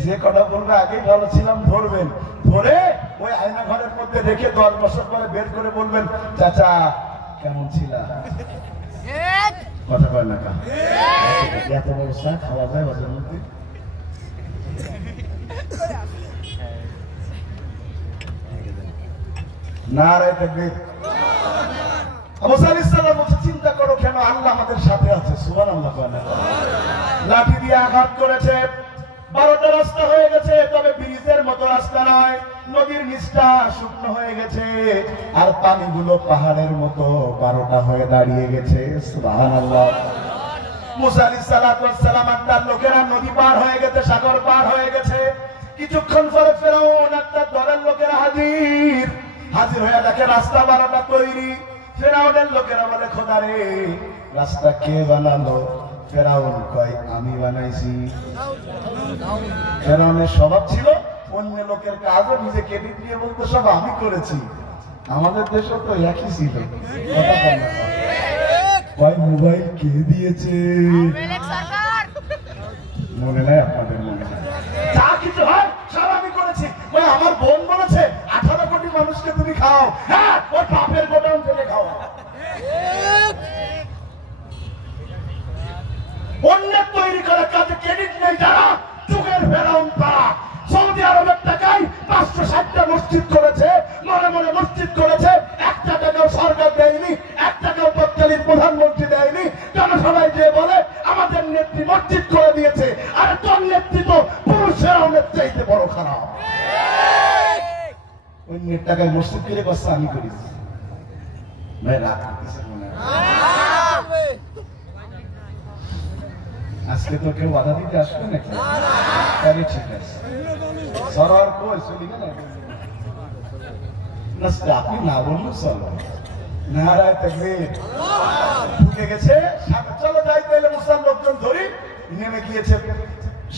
যে কথা বলবে আগেই ভালো ছিলাম ধরবেন, ধরে ওই আয়না ঘরের মধ্যে রেখে 10 বছর পরে বের করে বলবেন, চাচা কেমন ছিলা? কথা বল না, এত বড় চা খাওয়া যায় বাজার মধ্যে? নারায়ে তাকবীর। মুসা আলাইহিস সালাম বলছে, চিন্তা করো কেন, আল্লাহ আমাদের সাথে আছে। সুবহানাল্লাহ। লাঠি দিয়ে আঘাত করেছে, 12টা রাস্তা হয়ে গেছে, তবে ব্রিজের মতো রাস্তা নয়, নদীর নিচটা শুকনো হয়ে গেছে, আর পানিগুলো পাহাড়ের মতো 12টা হয়ে দাঁড়িয়ে গেছে। সুবহানাল্লাহ। মুসা আলাইহিস সালাম আর তার লোকেরা নদী পার হয়ে গেছে, সাগর পার হয়ে গেছে। কিছুক্ষণ পরে ফেরাউন আর তার দলের লোকেরা হাজির হয়ে দেখে রাস্তা 12টা তৈরি। ফেরাউনের লোকেরা বলে, খোদা রে, রাস্তা কে বানালো? ফেরাউন কয়, আমি বানাইছি। ফেরাউনের স্বভাব ছিল অন্য লোকের কাজও নিজে ক্রেডিট নিয়ে বলতো সব আমি করেছি। আমাদের দেশও তো একই ছিল। কয় মোবাইল কে দিয়েছে? মনে নাই আপনাদের? মনে নাই? যা কিছু হয় সব আমি করেছি। আমার বোন বলেছে 18 কোটি মানুষকে তুমি খাও, হ্যাঁ ওর বাপের গোডাউন থেকে খাও। অন্যের তৈরি করা কাজে ক্রেডিট নেই যারা, যুগের ফেরাউন তারা। সৌদি আরবের টাকায় 560টা মসজিদ করেছে, মনে মনে মসজিদ করেছে, 1 টাকাও সরকার দেয়নি, 1 টাকাও তৎকালীন প্রধানমন্ত্রী দেয়নি। জনসভায় যে বলে আমাদের নেত্রী মসজিদ করে দিয়েছে, আর তোর নেত্রী তো পুরুষ ফেরাউনের চাইতে বড় খারাপ। অন্যের টাকায় মসজিদ করে কষ্ট আমি করেছি। ভাই রাগ করতেছে মনে হয়। আজকে তো কেউ বাধা দিতে আসবে নাকি? আরে ঠিক আছে, সরার কই চলি গেল না, আপনি না বললেও চলো। নারায়ে তাকবীর। ঢুকে গেছে, চলো যাই তাহলে। মুসার লোকজন ধরি নেমে গিয়েছে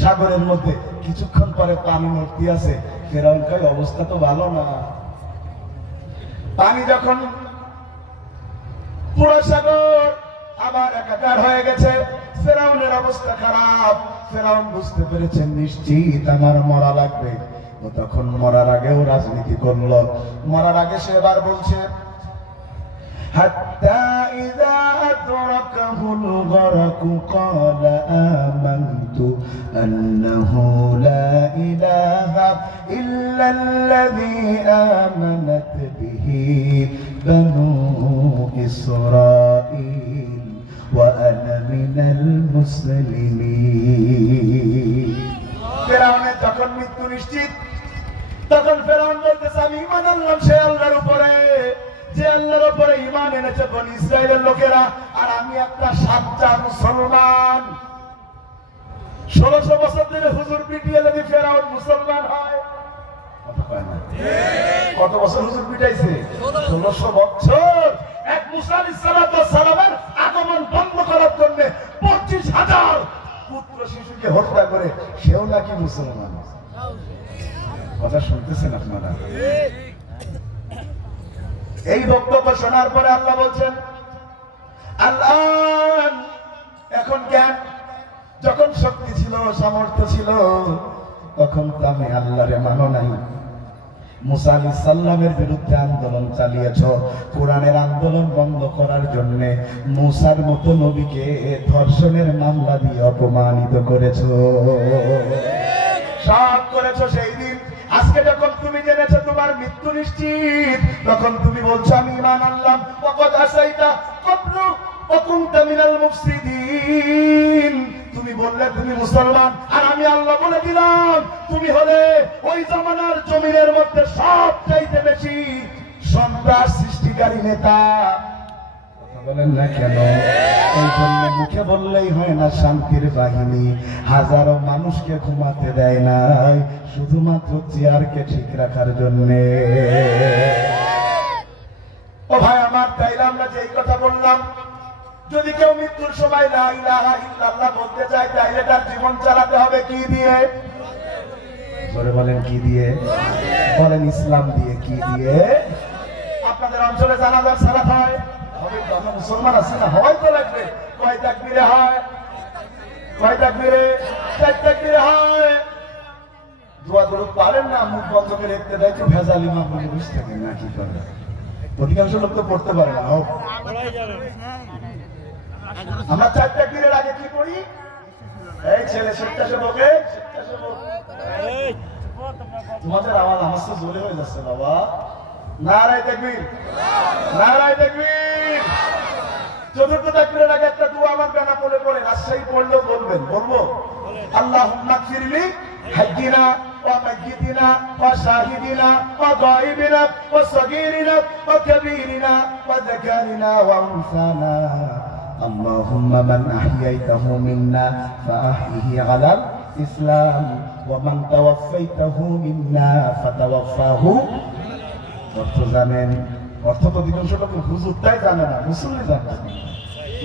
সাগরের মধ্যে। কিছুক্ষণ পরে পানি নড়তে আছে। ফেরাউন কয়, অবস্থা তো ভালো না। পানি যখন পুরো সাগর আবার একাকার হয়ে গেছে, ফেরাউনের অবস্থা খারাপ। ফেরাউন বুঝতে পেরেছেন নিশ্চিত আমার মরা লাগবে। ও তখন মরার আগেও রাজনীতি করলো। মরার আগে সে এবার বলছে حتى إذا أدركه الغرق قال آمنت أنه لا إله إلا الذي آمنت به بنو إسرائيل وأنا من المسلمين ফেরাউনের যখন মৃত্যু নিশ্চিত, তখন ফেরাউন বলতেছে আমি ঈমান আনলাম সে আল্লাহর উপরে, যে আল্লাহর উপরে ঈমান এনেছে বনি ইসরাইলের লোকেরা, আর আমি একটা সাচ্চা মুসলমান। 1600 বছর ধরে হুজুর পিটিয়ে যদি ফেরাউন মুসলমান হয়, কত বছর হুজুর পিটাইছে? 1600 বছর। এক মুসা আলাইহিস সালামের আগমন বন্ধ করার জন্য 25,000 পুত্র শিশুকে হত্যা করে সেও নাকি মুসলমান। কথা শুনতেছেন আপনারা? এই বক্তব্য শোনার পরে আল্লাহ বলছেন আল্লাহ এখন জ্ঞান, যখন শক্তি ছিল সামর্থ্য ছিল তখন তো আমি আল্লাহরে মানো নাই। মুসা আলাইহিস সালামের বিরুদ্ধে আন্দোলন চালিয়েছো, কোরআনের আন্দোলন বন্ধ করার জন্য মুসার মতো নবীকে ধর্ষণের মামলা দিয়ে অপমানিত করেছো, সব করেছো। সেই দিন আজকে যখন তুমি জেনেছো তোমার মৃত্যু নিশ্চিত, তখন তুমি বলছো আমি ঈমান আনলাম। ওয়াকাদ আসাইতা ক্বাবলু ওয়া কুনতা মিনাল মুফসিদিন, তুমি বললে তুমি মুসলমান, আর আমি আল্লাহ বলে দিলাম তুমি হলে ওই জামানার জমিনের মধ্যে সবচাইতে বেশি সন্ত্রাস সৃষ্টিকারী নেতা। বলেন না কেন? এই জন্য মুখে বললেই হয় না শান্তির বাহিনী হাজারো মানুষকে ঘুমাতে দেয় নাই শুধুমাত্র চেয়ারকে ঠিক রাখার জন্য। ও ভাই আমার, তাইলে আমরা যে কথা বললাম, যদি কেউ মৃত্যুর সময় লা ইলাহা ইল্লাল্লাহ বলতে চায়, তাইলে তার জীবন চালাতে হবে কি দিয়ে? জোরে বলেন কি দিয়ে? বলেন ইসলাম দিয়ে। কি দিয়ে? আপনাদের অঞ্চলে জানাজার সালাত হয়, মুসলমান আছে না, হয় তো লাগবে। কয় তাকবীরে হয়? কয় তাকবীরে? 4 তাকবীরে হয়। দোয়া দরুদ পারেন না, মুখ বন্ধ করে রেখে দেয় তো ভেজালি মা বলে বসে থাকেন না, কি করে? অধিকাংশ লোক তো পড়তে পারে না। আমরা 4 তাকবীরের আগে কি করি? এই ছেলে স্বেচ্ছাসেবকে, স্বেচ্ছাসেবক তোমাদের আওয়াজ আমার তো জোরে হয়ে যাচ্ছে বাবা। নারায়ে তাকবীর, নারায়ে তাকবীর। চতুর্থ তাকবীরের আগে একটা দোয়া আমার গানা পড়ে পড়ে রাজশাহী পড়লেও বলবেন। বলবো আল্লাহুম্মা গফিরলি হাজ্জিনা ওয়া মাইয়িতিনা ওয়া শাহিদিনা ওয়া গায়বিনা ওয়া সগীরিনা ওয়া কাবীরিনা ওয়া যাকারিনা ওয়া উনসানা আল্লাহুম্মা মান আহইয়াইতাহু মিন্না ফাআহইহি আলাল ইসলাম ওয়া মান তাওয়াফাইতাহু মিন্না ফাতাওয়াফাহু। অর্থ জানেন? অর্থ তো অধিকাংশ লোক হুজুরটাই জানে না, মুসল্লি জানে না।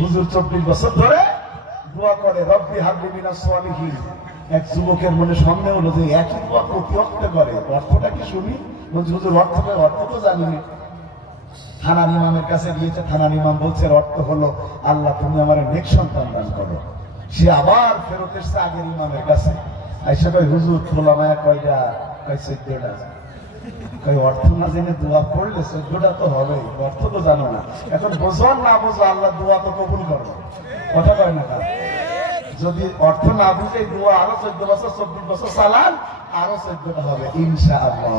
হুজুর 24 বছর ধরে দোয়া করে রব্বি হাবলি মিনাস সালিহিন। এক যুবকের মনে সন্দেহ হলো যে একই দোয়া প্রতি ওয়াক্তে করে, অর্থটা কি শুনি? বলছে হুজুর অর্থ তো জানি না। থানার ইমামের কাছে গিয়েছে, থানার ইমাম বলছে অর্থ হলো আল্লাহ তুমি আমার নেক সন্তান দান করো। সে আবার ফেরত এসছে আগের ইমামের কাছে, আইসা কয় হুজুর খোলা মায়া কয়টা? কয় 14টা। অর্থ না জেনে দোয়া পড়লে 14টা তো হবেই, অর্থ তো জানো না। এখন বোঝো না বোঝো আল্লাহ দোয়া তো কবুল করবে। কথা কয় না? যদি অর্থ না বুঝে দোয়া আরো 14 বছর 24 বছর চালান, আরো 14টা হবে ইনশাআল্লাহ।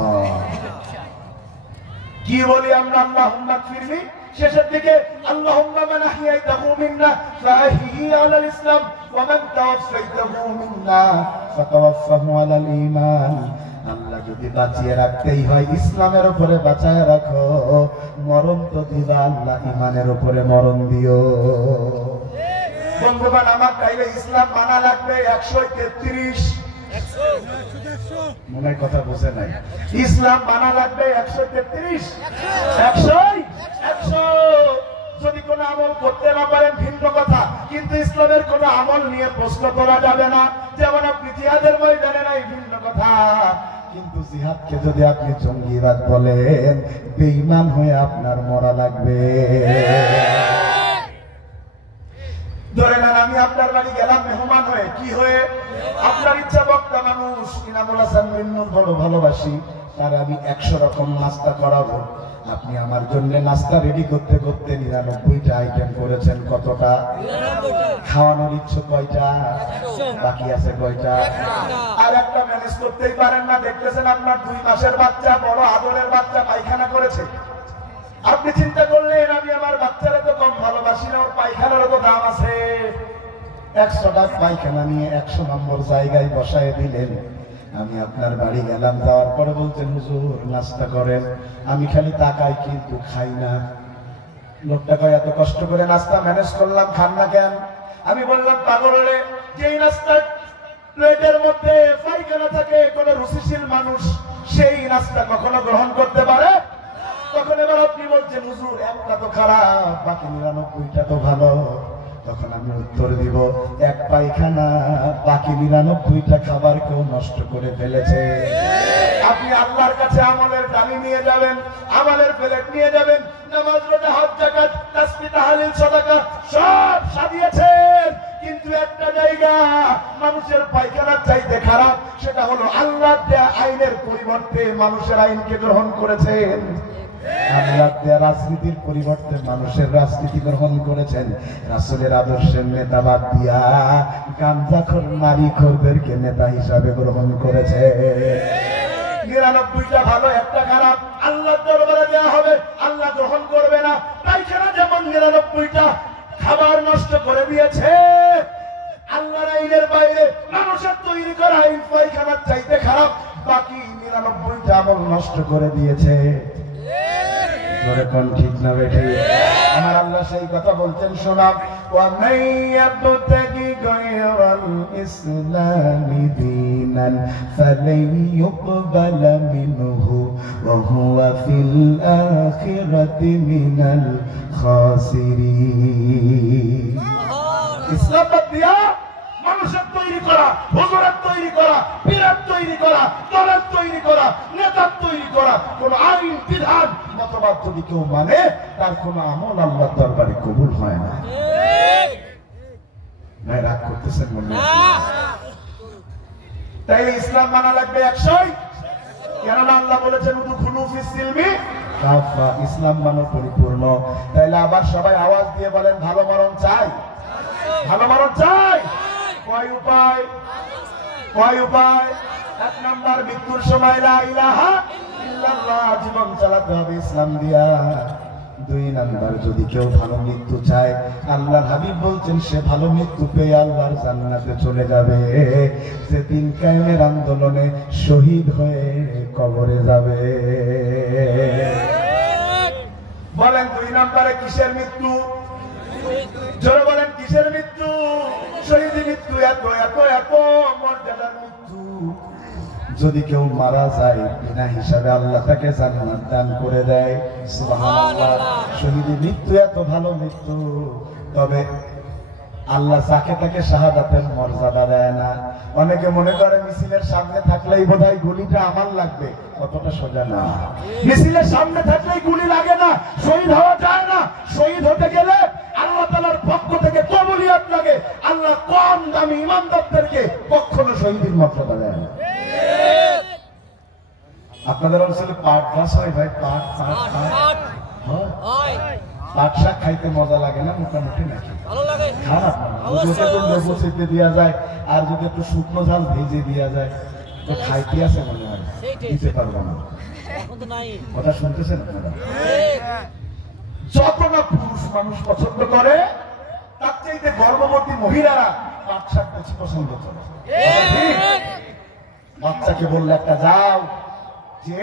কি বলি আমরা? আল্লাহুম্মা গফিরলি, শেষের দিকে আল্লাহুম্মা মান আহইয়াইতাহু মিন্না ফাআহইহি আলাল ইসলাম ওয়া মান তাওয়াফাইতাহু মিন্না ফাতাওয়াফাহু আলাল ঈমান। আল্লাহ যদি বাঁচিয়ে রাখতেই হয় ইসলামের উপরে বাঁচায় রাখো, মরণ তো দিবা আল্লাহ ঈমানের উপরে মরণ দিও। বন্ধুগণ আমার, তাইলে ইসলাম মানা লাগবে 133। মনে কথা বোঝে নাই? ইসলাম মানা লাগবে 133। 100 যদি কোন আমল করতে না পারেন ভিন্ন কথা, কিন্তু ইসলামের কোন আমল নিয়ে প্রশ্ন করা যাবে না। যেমন আপনি জিহাদের ময়দানে নাই, ভিন্ন কথা, কিন্তু জিহাদকে যদি আপনি জঙ্গিবাদ বলেন, বেঈমান হয়ে আপনার মরা লাগবে। ধরে নেন আমি আপনার বাড়ি গেলাম মেহমান হয়ে, কি হয়ে? আপনার ইচ্ছা একটা মানুষ ইনামুল হাসান মিন্নুর বড় ভালোবাসি, তার আমি 100 রকম নাস্তা করাবো। আপনি আমার জন্য নাস্তা রেডি করতে করতে 99টা আইটেম করেছেন। কতটা? খাওয়ানোর ইচ্ছে কয়টা? বাকি আছে কয়টা? আর একটা ম্যানেজ করতেই পারেন না। দেখতেছেন আপনার 2 মাসের বাচ্চা, বড় আদরের বাচ্চা পায়খানা করেছে। আপনি চিন্তা করলেন আমি আমার বাচ্চারা তো কম ভালোবাসি না, ওর পায়খানারও তো দাম আছে। 100টা পায়খানা নিয়ে 100 নম্বর জায়গায় বসায় দিলেন। আমি আপনার বাড়ি গেলাম, যাওয়ার পরে বলছেন হুজুর নাস্তা করেন। আমি খালি তাকাই কিন্তু খাই না। লোকটা কয় এত কষ্ট করে নাস্তা ম্যানেজ করলাম, খান না কেন? আমি বললাম পাগল হলে যেই নাস্তার প্লেটের মধ্যে পায়খানা থাকে, কোন রুচিশীল মানুষ সেই নাস্তা কখনো গ্রহণ করতে পারে? তখন এবার আপনি বলছেন হুজুর একটা তো খারাপ, বাকি 99টা তো ভালো। তখন আমি উত্তর দিব, এক পায়খানা বাকি 99টা খাবার কেউ নষ্ট করে ফেলেছে। আপনি আল্লাহর কাছে আমলের ডালি নিয়ে যাবেন, আমলের প্লেট নিয়ে যাবেন, নামাজ রোজা হজ যাকাত তাসবিহ তাহলিল সাদাকা সব সাজিয়েছেন, কিন্তু একটা জায়গা মানুষের পায়খানার চাইতে খারাপ, সেটা হলো আল্লাহর দেয়া আইনের পরিবর্তে মানুষের আইনকে গ্রহণ করেছেন। আল্লাহর দেয়া রাজনীতির পরিবর্তে মানুষের রাজনীতি গ্রহণ করেছেন। রাসূলের আদর্শের নেতা বাদ দিয়া গাঁজাখোর নারীখোরদেরকে নেতা হিসাবে গ্রহণ করেছে। 99টা ভালো, একটা খারাপ, আল্লাহর দরবারে দেয়া হবে, আল্লাহ গ্রহণ করবে না। পায়খানা যেমন 99টা খাবার নষ্ট করে দিয়েছে, আল্লাহর আইনের বাইরে মানুষের তৈরি করা আইন পায়খানার চাইতে খারাপ, বাকি 99টা আমল নষ্ট করে দিয়েছে। ঠিক না বেঠি? আমার আল্লাহ সেই কথা বলছেন, শোনাব ওয়ামান ইয়াবতাগি গায়রাল ইসলামি দীনান ফালান ইউকবালা মিনহু ওয়া হুয়া ফিল আখিরাতি মিনাল খাসিরিন। ইসলাম বাদ দিয়া মানুষের তৈরি করা, হুজুরের তৈরি করা, পীরের তৈরি করা, দলের তৈরি করা, নেতার তৈরি করা কোন আইন বিধান মতবাদ যদি কেউ মানে, তার কোন আমল আল্লাহর দরবারে কবুল হয় না। ভাই রাগ করতেছেন মনে? তাই ইসলাম মানা লাগবে 100। কেননা আল্লাহ বলেছেন উদখুলু ফিস সিলমি কাফা, ইসলাম মানো পরিপূর্ণ। তাইলে আবার সবাই আওয়াজ দিয়ে বলেন ভালো মরণ চাই, ভালো মরণ চাই। কয় উপায়? কয় উপায়? 1 নাম্বার মৃত্যুর সময় লা ইলাহা ইল্লাল্লাহ জীবন চালাতে হবে ইসলাম দিয়া। 2 নাম্বার যদি কেউ ভালো মৃত্যু চায়, আল্লাহর হাবিব বলছেন সে ভালো মৃত্যু পেয়ে আল্লাহর জান্নাতে চলে যাবে। যে দিন কায়েমের আন্দোলনে শহীদ হয়ে কবরে যাবে। বলেন 2 নাম্বারে কিসের মৃত্যু? জোরে বলেন কিসের মৃত্যু? শহীদের মৃত্যু। এত এত এত মর্যাদার মৃত্যু। যদি কেউ মারা যায় বিনা হিসাবে আল্লাহ তাকে জান্নাত দান করে দেয়। সুবহানাল্লাহ। শহীদের মৃত্যু এত ভালো মৃত্যু, তবে আল্লাহ যাকে তাকে শাহাদাতের মর্যাদা দেয় না। অনেকে মনে করে মিছিলের সামনে থাকলেই বোধহয় গুলিটা আমার লাগবে, কতটা সোজা না। মিছিলের সামনে থাকলেই গুলি লাগে না, শহীদ হওয়া যায় না। শহীদ হতে গেলে আল্লাহ তাআলার পক্ষ থেকে কবুলিয়ত লাগে। আল্লাহ কম দামি ইমানদারদেরকে কখনো শহীদের মর্যাদা দেয় না। আপনাদের অঞ্চলে পাট গাছ হয় ভাই? পাট পাট শাক খাইতে মজা লাগে না? মোটামুটি নাকি? খারাপ না, লেবু চেপে দেওয়া যায় আর যদি একটু শুকনো ঝাল ভেজে দেওয়া যায় তো খাইতে আছে মনে হয়, দিতে পারবো না। কথা শুনতেছেন আপনারা? যত না পুরুষ মানুষ পছন্দ করে, তার চাইতে গর্ভবতী মহিলারা পাট শাক বেশি পছন্দ করে। বাচ্চাকে বললে একটা যাও যে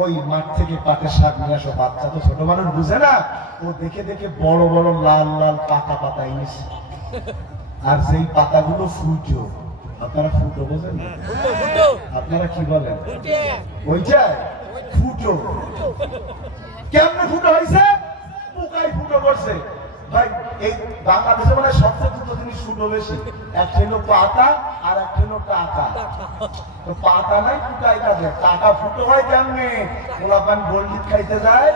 ওই মাঠ থেকে পাটের শাক নিয়ে আসো, বাচ্চা তো ছোট মানুষ বুঝে না, ও দেখে দেখে বড় বড় লাল লাল পাতা পাতা এনেছে, আর সেই পাতাগুলো ফুটো। আপনারা ফুটো বোঝেন? আপনারা কি বলেন? ওইটাই ফুটো। কেমনে ফুটো হয়েছে? পোকায় ফুটো করছে। ভাই এই বাংলাদেশে মানে সবচেয়ে দুটো জিনিস ফুটো বেশি, একটা হলো পাতা আর একটা হলো টাকা। তো পাতা নাই ফুটাই কাজে, টাকা ফুটো হয় কেমনে? গোলাপান গোল্ডিট খাইতে যায়,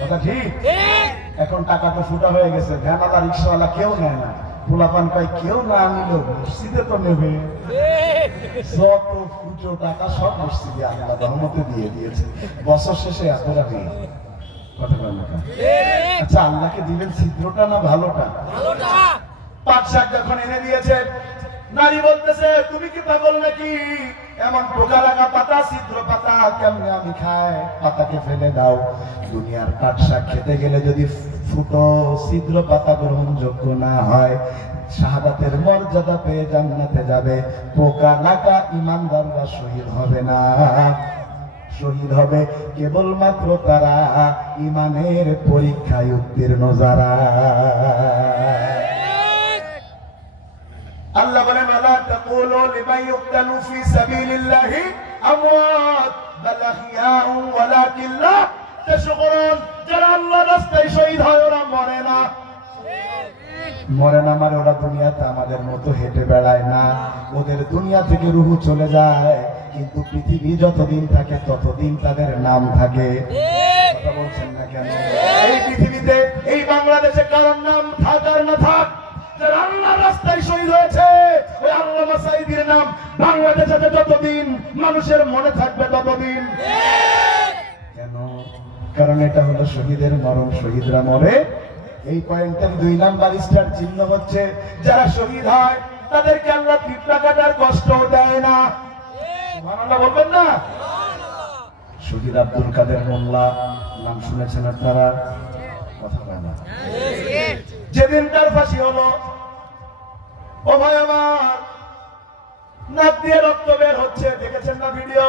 কথা ঠিক? এখন টাকা তো ফুটা হয়ে গেছে, ভ্যানওয়ালা রিক্সাওয়ালা কেউ নেয় না। পোলাপান কয় কেউ না নিল মসজিদে তো নেবে, যত ফুটো টাকা সব মসজিদে আল্লাহ রহমতে দিয়ে দিয়েছে। বছর শেষে এতটা নেই। আচ্ছা, আল্লাহকে দিলেন ছিদ্রটা না ভালোটা? পাট শাক যখন এনে দিয়েছে, নারী বলতেছে তুমি কি পাগল নাকি, এমন পোকা লাগা পাতা, ছিদ্র পাতা কেমনে আমি খাই, পাতাকে ফেলে দাও। দুনিয়ার পাট শাক খেতে গেলে যদি ফুটো ছিদ্র পাতা গ্রহণযোগ্য না হয়, শাহাদাতের মর্যাদা পেয়ে জান্নাতে যাবে। পোকা লাগা ইমানদাররা শহীদ হবে না, শহীদ হবে কেবলমাত্র তারা ইমানের পরীক্ষায় উত্তীর্ণ যারা। আল্লাহ বলেন ওয়ালা তাকুলু লিমান ইউকতালু ফি সাবিলিল্লাহি আমওয়াত বাল আহইয়াউ ওয়ালাকিন লা তাশউরুন। যারা আল্লাহর রাস্তায় শহীদ হয় ওরা মরে না। মরে না মানে ওরা দুনিয়াতে আমাদের মতো হেঁটে বেড়ায় না, ওদের দুনিয়া থেকে রুহু চলে যায়, কিন্তু পৃথিবী যতদিন থাকে ততদিন তাদের নাম থাকে। কথা বলছেন না কেন? এই পৃথিবীতে, এই বাংলাদেশে কারোর নাম থাক আর না থাক, যারা আল্লাহর রাস্তায় শহীদ হয়েছে ওই আল্লামা সাঈদীর নাম বাংলাদেশে যতদিন মানুষের মনে থাকবে ততদিন। কেন? কারণ এটা হলো শহীদের মরণ, শহীদরা মরে। এই পয়েন্টের 2 নাম্বার স্টার চিহ্ন হচ্ছে যারা শহীদ হয় তাদেরকে আল্লাহ পিঁপড়া কাটার কষ্ট দেয় না। সুবহানাল্লাহ বলবেন না? শহীদ আব্দুল কাদের মোল্লা নাম শুনেছেন আপনারা? কথা বলেন না। যেদিন তার ফাঁসি হলো, ও ভাই আমার, নাক দিয়ে রক্ত বের হচ্ছে, দেখেছেন না ভিডিও?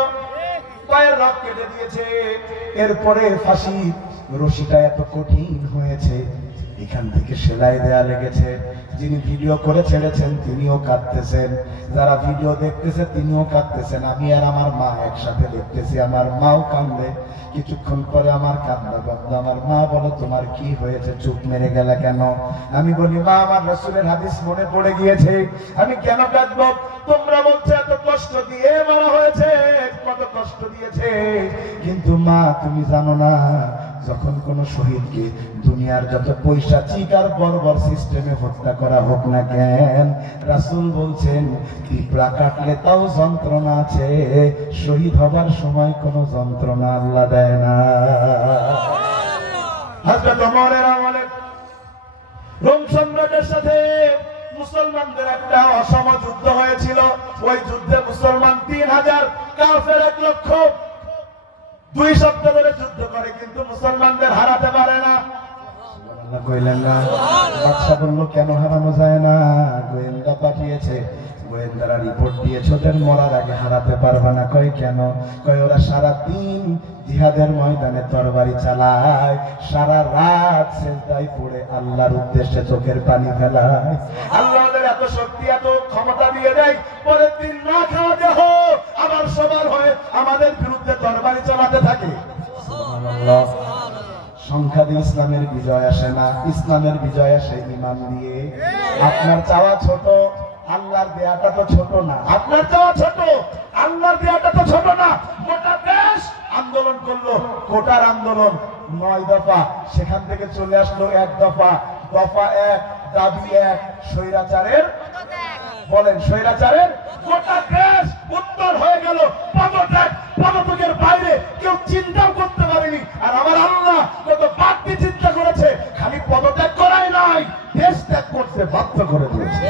পায়ের রক কেটে দিয়েছে। এরপরে ফাঁসি রশিটা এত কঠিন হয়েছে, এখান থেকে সেলাই দেয়া লেগেছে। যিনি ভিডিও করে ছেড়েছেন তিনিও কাঁদতেছেন, যারা ভিডিও দেখতেছে তিনিও কাঁদতেছেন। আমি আর আমার মা একসাথে দেখতেছি, আমার মাও কাঁদে। কিছুক্ষণ পরে আমার কান্না বন্ধ। আমার মা বলে তোমার কি হয়েছে, চুপ মেরে গেলে কেন? আমি বলি মা আমার রাসূলের হাদিস মনে পড়ে গিয়েছে, আমি কেন কাঁদবো? তোমরা বলছো এত কষ্ট দিয়ে মারা হয়েছে, কত কষ্ট দিয়েছে, কিন্তু মা তুমি জানো না, যখন কোন শহীদকে দুনিয়ার যত পৈশাচিক আর বর্বর সিস্টেমে হত্যা করা হোক না কেন, রাসূল বলছেন পিঁপড়া কাটলে তাও যন্ত্রণা আছে, শহীদ হবার সময় কোনো যন্ত্রণা আল্লাহ দেয় না। হযরত ওমরের আমলে রোম সম্রাটের সাথে মুসলমানদের একটা অসম যুদ্ধ হয়েছিল। ওই যুদ্ধে মুসলমান 3000, কাফের 1 লক্ষ। 2 সপ্তাহ ধরে যুদ্ধ করে কিন্তু মুসলমানদের হারাতে পারে না। সুবহানাল্লাহ কইলেন না? বাদশা বলল কেন হারানো যায় না? গোয়েন্দা পাঠিয়েছে, গোয়েন্দারা রিপোর্ট দিয়েছে ওদের মরার আগে হারাতে পারবে না। কয় কেন? কয় ওরা সারাদিন জিহাদের ময়দানে তরবারি চালায়, সারা রাত সেজদায় পড়ে আল্লাহর উদ্দেশ্যে চোখের পানি ফেলায়। আল্লাহ ওদের এত শক্তি এত ক্ষমতা দিয়ে দেয়, পরের দিন না খাওয়া দেহ আবার সবার হয়ে আমাদের বিরুদ্ধে তরবারি চালাতে থাকে। সুবহানাল্লাহ। সংখ্যা দিয়ে ইসলামের বিজয় আসে না, ইসলামের বিজয় আসে ঈমান দিয়ে। আপনার চাওয়া ছোট, আল্লাহর দেয়াটা তো ছোট না। আপনার চাওয়া ছোট, আল্লাহর দেয়াটা তো ছোট না। গোটা দেশ আন্দোলন করলো, কোটার আন্দোলন 9 দফা, সেখান থেকে চলে আসলো 1 দফা। দফা 1, দাবি 1, স্বৈরাচারের, বলেন স্বৈরাচারের গোটা দেশ উত্তর হয়ে গেল পদত্যাগ। পদত্যাগের বাইরে কেউ চিন্তাও করতে পারেনি। আর আমার আল্লাহ কত বাড়তি চিন্তা করেছে, খালি পদত্যাগ করাই নাই, দেশ ত্যাগ করতে বাধ্য করে দিয়েছে।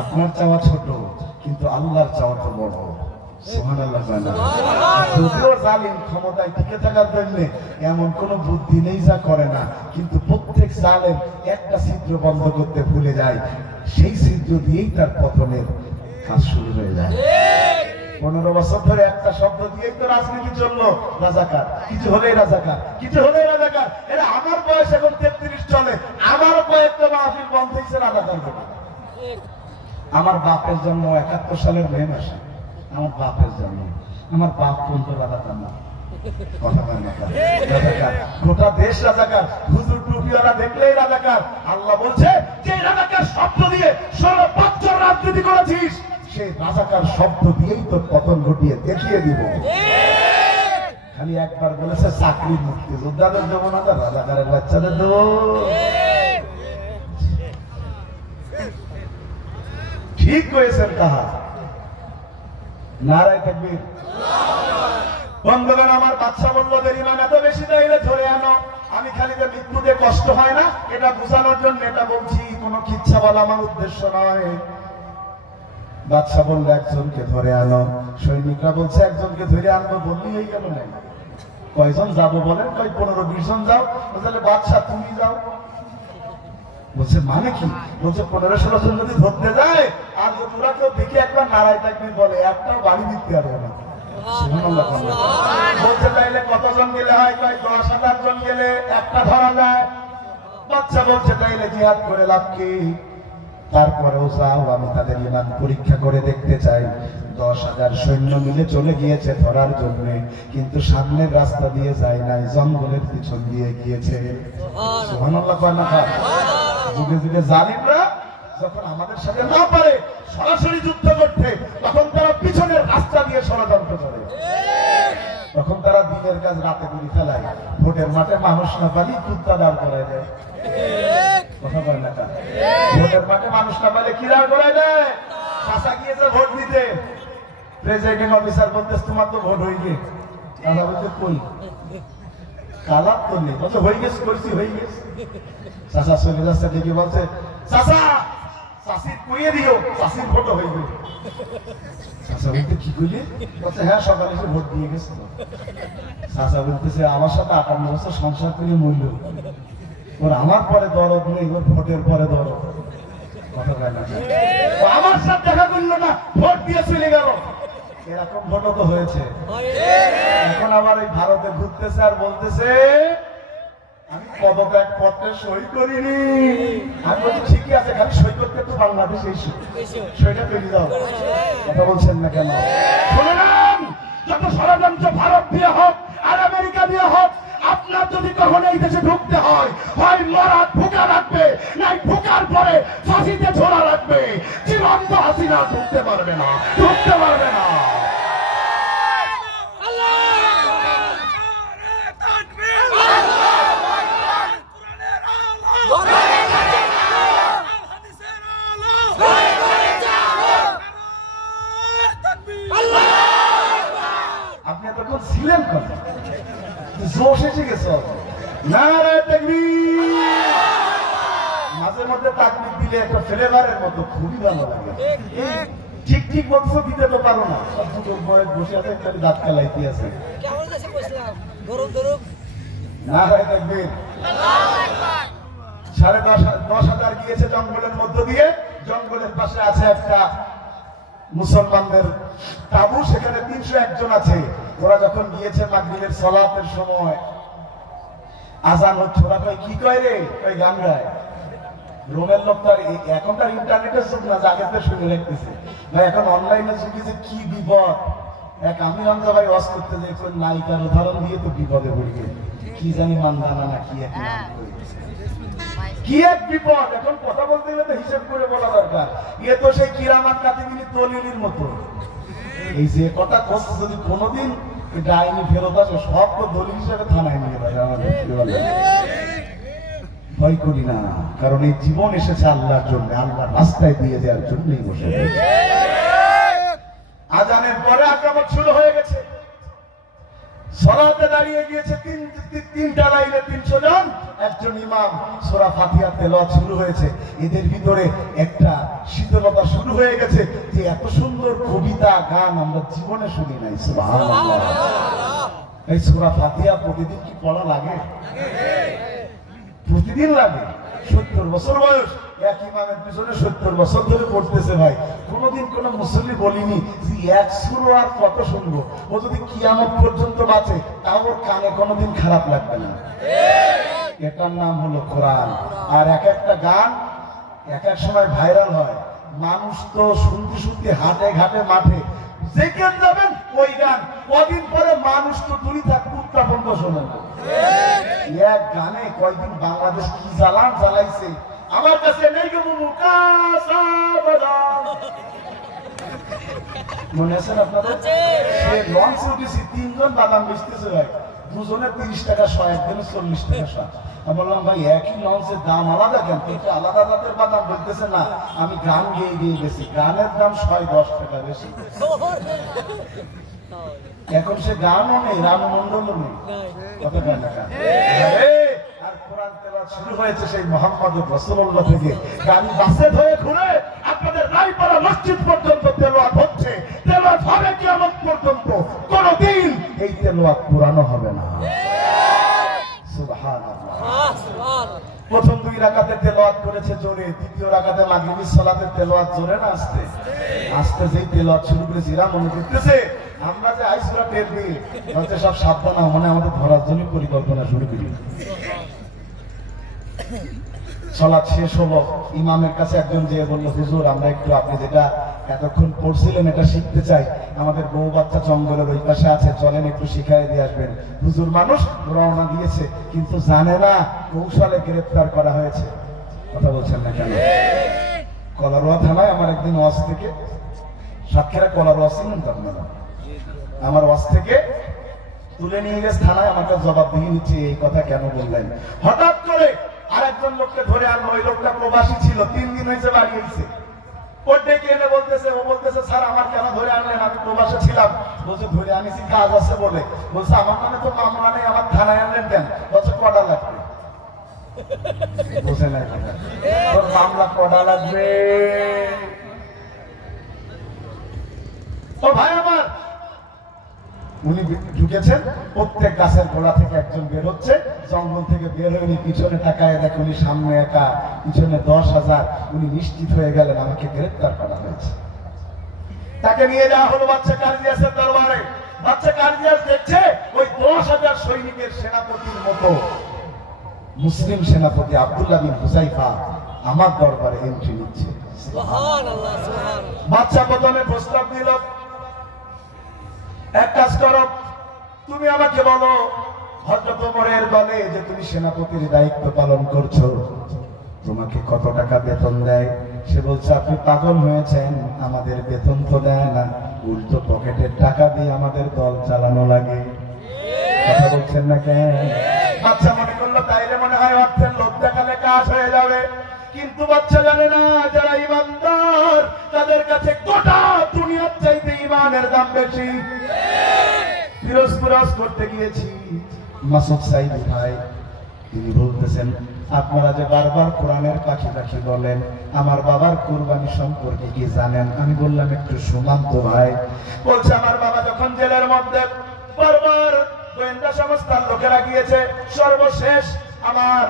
আপনার চাওয়া ছোট, কিন্তু আল্লাহর চাওয়া তো বড়। সুবহানাল্লাহ। যদিও জালিম ক্ষমতায় টিকে থাকার জন্য এমন কোন বুদ্ধি নেই যা করে না, কিন্তু প্রত্যেক জালেম একটা ছিদ্র বন্ধ করতে ভুলে যায়, সেই ছিদ্র দিয়েই তার পতনের কাজ শুরু হয়ে যায়। 15 বছর ধরে একটা শব্দ দিয়েই তো রাজনীতি চললো, রাজাকার। কিছু হলেই রাজাকার, কিছু হলেই রাজাকার। এরা আমার বয়স এখন 33 চলে, আমার কয়েকটা মাহফিল বন্ধ হয়েছে রাজাকার বলে। আমার বাপের জন্ম 71 সালের মে মাসে, আমার বাপের জন্ম। আমার বাপ কোন তো রাজাকার না, কথা বলেন না? রাজাকার, গোটা দেশ রাজাকার। হুজুর টুপিওয়ালা দেখলেই রাজাকার। আল্লাহ বলছে যে রাজাকার শব্দ দিয়ে 16 বছর রাজনীতি করেছিস, সেই রাজাকার শব্দ দিয়েই তোর পতন ঘটিয়ে দেখিয়ে দিব। খালি একবার বলেছে চাকরি মুক্তি যোদ্ধাদের দেবো না, রাজাকারের বাচ্চাদের দেবো। ঠিক হয়েছেন কাহা। নারায়ে তাকবীর। বন্ধুগণ, আমার বাদশা বলল যে ইমান এত বেশি তাইলে ধরে আনো। আমি খালি যে মৃত্যুতে কষ্ট হয় না এটা বোঝানোর জন্য এটা বলছি, কোনো কিচ্ছা বলা আমার উদ্দেশ্য নয়। বাদশা বললো একজনকে ধরে আনো। সৈনিকরা বলছে একজনকে ধরে আনবো, বললি হয়ে গেল না। কয়জন যাবো বলেন? কয় 15-20 জন যাও। তাহলে বাদশা তুমি যাও। বলছে মানে কি? বলছে 15-16 জন যদি ধরতে যায় আর ওরা কেউ দেখে একবার নারায়ে তাকবীর বলে, একটাও বাড়ি দিতে পারবে না। বলছে তাইলে কতজন গেলে হয়? কয় 10,000 জন গেলে একটা ধরা যায়। বাদশা বলছে তাইলে জিহাদ করে লাভ কি? তারপরেও যাও, আমি তাদের ইমান পরীক্ষা করে দেখতে চাই। 10,000 সৈন্য মিলে চলে গিয়েছে ধরার জন্য, কিন্তু সামনের রাস্তা দিয়ে যায় নাই, জঙ্গলের পিছন দিয়ে গিয়েছে। সুবহানাল্লাহ। কয় না? যুগে যুগে জালিমরা যখন আমাদের সাথে না পারে সরাসরি যুদ্ধ করতে, তখন তারা পিছনের রাস্তা দিয়ে ষড়যন্ত্র করে। তখন তারা দিনের কাজ রাতে করে ফেলায়। ভোটের মাঠে মানুষ না পালি কুত্তা দাঁড় করায় দেয়। কথা বলে না? ভোটের মাঠে মানুষ না পালে কি দাঁড় করায় দেয়? কাঁচা গিয়েছে ভোট দিতে, প্রেসাইডিং অফিসার বলতেছে তোমার তো ভোট হয়ে গেছে। দাদা বলছে কই? কালার তো নেই। বলছে হয়ে গেছে, করছি হয়ে গেছে। চাচা চলে যাচ্ছে, দেখে বলছে চাচা চাষির কইয়ে দিও, চাষির ভোট হয়ে গেল। চাচা বলতে কি কইলে? বলছে হ্যাঁ সকালে এসে ভোট দিয়ে গেছে। চাচা বলতেছে আমার সাথে 58 বছর সংসার করে মূল্য, ওর আমার পরে দরদ নেই, ওর ভোটের পরে দরদ। কথা বলে না? আমার সাথে দেখা করলো না, ভোট দিয়ে চলে গেল। এরকম ভোটও তো হয়েছে। এখন আবার এই ভারতে ঘুরতেছে আর বলতেছে আমি পদত্যাগ পত্রে সই করিনি। আমি বলছি ঠিকই আছে, খালি সই করতে একটু বাংলাদেশ এসে সইটা পেয়ে দাও। কথা বলছেন না কেন? শুনুন, যত ষড়যন্ত্র ভারত দিয়ে হোক আর আমেরিকা দিয়ে হোক, আপনার যদি কখনো এই দেশে ঢুকতে হয়, হয় মরা ঢুকা রাখবে, নাই ঢুকার পরে ফাঁসিতে ঝোলা রাখবে। জীবন্ত হাসিনা ঢুকতে পারবে না, ঢুকতে পারবে না। আপনি এতক্ষণ ছিলেন কথা জোশ এসে গেছে। নারায়ে তাকবীর। মাঝে মধ্যে তাকবীর দিলে একটা ফ্লেভারের মতো খুবই ভালো লাগে। ঠিক ঠিক বলছো, দিতে তো পারো না। বসে আছে, খালি দাঁত কালাইতে আছে। নারায়ে তাকবীর। 10,500 গিয়েছে জঙ্গলের মধ্য দিয়ে। জঙ্গলের পাশে আছে একটা মুসলমানদের তাবু, সেখানে 301 জন আছে। ওরা যখন গিয়েছে মাগরিবের সালাতের সময়, আজান হচ্ছে, ওরা কয় কি কয় রে? ওই গান গায়। রোমের লোক তার এখন তার ইন্টারনেটের যুগ না, জাগেতে শুনে রাখতেছে ভাই। এখন অনলাইনে যুগে যে কি বিপদ। এক আমি রামজা ভাই ওয়াজ করতে যাই, নায়িকার উদাহরণ দিয়ে তো বিপদে পড়ে গেল। কি জানি মানদানা না কি এক কি এক বিপদ। এখন কথা বলতে গেলে তো হিসেব করে বলা দরকার। ইয়ে তো সেই কিরামাত কাতিবিনী দলিলের মতো। এই যে কথা কষ্ট যদি কোনোদিন ডাইনি ফেরত আসে, সব তো দলিল হিসেবে থানায় নিয়ে যায়। আমাদের ভয় করি না, কারণ এই জীবন এসেছে আল্লাহর জন্য, আল্লাহর রাস্তায় দিয়ে দেওয়ার জন্যই বসে। আজানের পরে আকামত শুরু হয়ে গেছে। সালাতে দাঁড়িয়ে গিয়েছে তিনটা লাইনে 300 জন। একজন ইমাম সূরা ফাতিহা তেলাওয়াত শুরু হয়েছে। এদের ভিতরে একটা শীতলতা শুরু হয়ে গেছে যে এত সুন্দর কবিতা গান আমরা জীবনে শুনি নাই। সুবহানাল্লাহ। এই সূরা ফাতিহা প্রতিদিন কি পড়া লাগে? প্রতিদিন লাগে। 70 বছর বয়স, এক ইমামের পিছনে 70 বছর ধরে পড়তেছে ভাই। কোনদিন কোন মুসল্লি বলিনি যে 1 সূরা আর কত শুনবো। ও যদি কিয়ামত পর্যন্ত বাঁচে তাও ওর কানে কোনদিন খারাপ লাগবে না। এটার নাম হলো কোরআন। আর এক একটা গান এক এক সময় ভাইরাল হয়। মানুষ তো শুনতে শুনতে হাটে ঘাটে মাঠে যেখানে যাবেন ওই গান। কদিন পরে মানুষ তো দূরে থাক, কুত্তা বন্ধ শোনেন। এক গানে কয়েকদিন বাংলাদেশ কি জ্বালান জ্বালাইছে আমার কাছে নেই গো বুবু কাসা বাদাম। মনে আছে আপনাদের? সে লঞ্চে উঠেছি, 3 জন বাদাম বেচতেছে ভাই। দুজনে 30 টাকা 100, একজনে 40 টাকা 100। আমি বললাম ভাই একই লঞ্চের দাম আলাদা কেন? কিন্তু আলাদা জাতের বাদাম বলতেছে না, আমি গান গেয়ে গিয়ে গেছি, গানের দাম 110 টাকা বেশি। এখন সে গানও নেই, রামমন্ডলও নেই, কত টাকা। আর কোরআন তেলাওয়াত শুরু হয়েছে সেই মুহাম্মদুর রাসূলুল্লাহ থেকে। গাড়ি বাসে ধরে ঘুরে আপনাদের রায়পাড়া মসজিদ পর্যন্ত তেলাওয়াত হচ্ছে, তেলাওয়াত হবে কিয়ামত পর্যন্ত। কোনদিন এই তেলাওয়াত পুরানো হবে না। সুবহানাল্লাহ। প্রথম 2 রাকাতে তেলাওয়াত করেছে জোরে, দ্বিতীয় রাকাতে মাগরিবের সালাতে তেলাওয়াত জোরে না আস্তে? আস্তে যেই তেলাওয়াত শুরু করেছে এরা মনে করতেছে আমরা যে আইসুরা টের দিই, হয়তো সব সাবধান মানে আমাদের ধরার জন্য পরিকল্পনা শুরু করি। সালাত শেষ হলো, ইমামের কাছে একজন যেয়ে বললো, হুজুর আমরা একটু আপনি যেটা এতক্ষণ পড়ছিলেন এটা শিখতে চাই, আমাদের বউ বাচ্চা জঙ্গলের ওই পাশে আছে, চলেন একটু শিখাই দিয়ে আসবেন। হুজুর মানুষ রওনা দিয়েছে, কিন্তু জানে না কৌশলে গ্রেফতার করা হয়েছে। কথা বলছেন না কেন? কলারোয়া থানায় আমার একদিন ওয়াজ থেকে, সাতক্ষীরা কলারোয়া ছিলেন তো আপনারা, আমার ওয়াজ থেকে তুলে নিয়ে গেছে থানায়, আমাকে জবাব দিয়ে নিচ্ছে এই কথা কেন বললেন। হঠাৎ করে আরেকজন লোককে ধরে আনলো, ওই লোকটা প্রবাসী ছিল, 3 দিন হয়েছে বাড়ি হয়েছে। ওর ডেকে এনে বলতেছে, ও বলতেছে স্যার আমার কেন ধরে আনলেন? আমি প্রবাসে ছিলাম। বলছে ধরে আনিছি কাজ আছে বলে। বলছে আমার নামে তো মামলা নেই, আমার থানায় আনলেন কেন? বলছে কটা লাগবে। বুঝে নাই কথা, তোর মামলা কটা লাগবে? তো ভাই আমার, উনি ঢুকেছেন, প্রত্যেক গাছের গোড়া থেকে একজন বের হচ্ছে, জঙ্গল থেকে বের হয়ে উনি পিছনে তাকায় দেখে উনি সামনে একা, পিছনে 10,000। উনি নিশ্চিত হয়ে গেলেন আমাকে গ্রেফতার করা হয়েছে। তাকে নিয়ে যাওয়া হলো বাচ্চা কার্জিয়াসের দরবারে। বাচ্চা কার্জিয়াস দেখছে ওই 10,000 সৈনিকের সেনাপতির মতো মুসলিম সেনাপতি আব্দুল্লাহ বিন হুযাইফা আমার দরবারে এন্ট্রি নিচ্ছে। সুবহানাল্লাহ, সুবহানাল্লাহ। বাচ্চা প্রথমে প্রস্তাব দিল, এক কাজ করো, তুমি আমাকে বলো হযরত ওমরের দলে যে তুমি সেনাপতির দায়িত্ব পালন করছো, তোমাকে কত টাকা বেতন দেয়? সে বলছে আপনি পাগল হয়েছেন, আমাদের বেতন তো দেয় না, উল্টো পকেটের টাকা দিয়ে আমাদের দল চালানো লাগে। কথা বলছেন না কেন? বাচ্চা মনে করলো তাইলে মনে হয় অর্থের লোভ দেখালে কাজ হয়ে যাবে, কিন্তু বাচ্চা জানে না যারা ইমানদার তাদের কাছে গোটা দুনিয়ার চাইতে ইমানের দাম বেশি। ফিরোজপুর করতে গিয়েছি, মাসুদ সাইদ ভাই তিনি বলতেছেন আপনারা যে বারবার কোরআনের পাখি পাখি বলেন, আমার বাবার কুরবানি সম্পর্কে কি জানেন? আমি বললাম একটু শোনান তো ভাই। বলছে আমার বাবা যখন জেলের মধ্যে, বারবার গোয়েন্দা সংস্থার লোকেরা গিয়েছে, সর্বশেষ আমার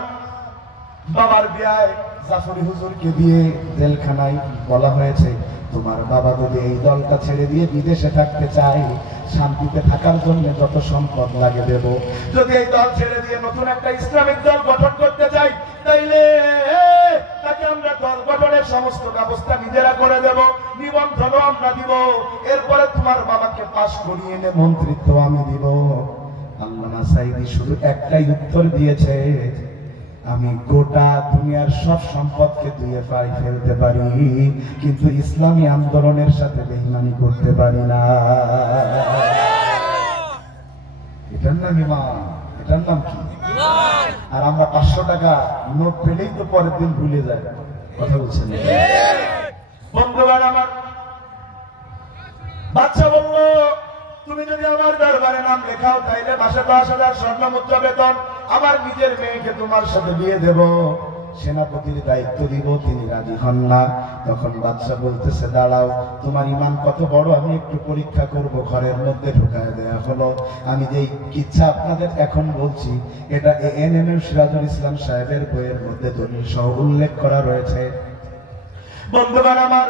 বাবার বিয়ায় জাফরি হুজুরকে দিয়ে জেলখানায় বলা হয়েছে তোমার বাবা যদি এই দলটা ছেড়ে দিয়ে বিদেশে থাকতে চায়, শান্তিতে থাকার জন্য যত সম্পদ লাগে দেব, যদি এই দল ছেড়ে দিয়ে নতুন একটা ইসলামিক দল গঠন করতে চাই তাইলে তাকে আমরা দল গঠনের সমস্ত ব্যবস্থা নিজেরা করে দেব, নিবন্ধনও আমরা দিব, এরপরে তোমার বাবাকে পাশ করিয়ে এনে মন্ত্রিত্ব আমি দিব। আল্লামা সাঈদী শুধু একটাই উত্তর দিয়েছে, আমি গোটা দুনিয়ার সব সম্পদকে দুয়ে পাই ফেলতে পারি, কিন্তু ইসলামী আন্দোলনের সাথে বেঈমানি করতে পারি না। এটার নাম ঈমান, এটার নাম কি? আর আমরা 500 টাকা নোট পেলেই তো পরের দিন ভুলে যাই। কথা বলছেন বন্ধুগণ আমার। বাচ্চা বলল তুমি যদি আমার দরবারে নাম লেখাও তাইলে মাসে 10,000 স্বর্ণ মুদ্রা বেতন, আমার নিজের মেয়েকে তোমার সাথে বিয়ে দেব, সেনাপতির দায়িত্ব দিব। তিনি রাজি হন না। তখন বাদশা বলতেছে দাঁড়াও, তোমার ঈমান কত বড় আমি একটু পরীক্ষা করব। ঘরের মধ্যে ঢুকায় দেয়া হলো। আমি যেই কিচ্ছা আপনাদের এখন বলছি এটা এএনএম সিরাজুল ইসলাম সাহেবের বইয়ের মধ্যে দলিল সহ উল্লেখ করা রয়েছে। বন্ধুগণ আমার,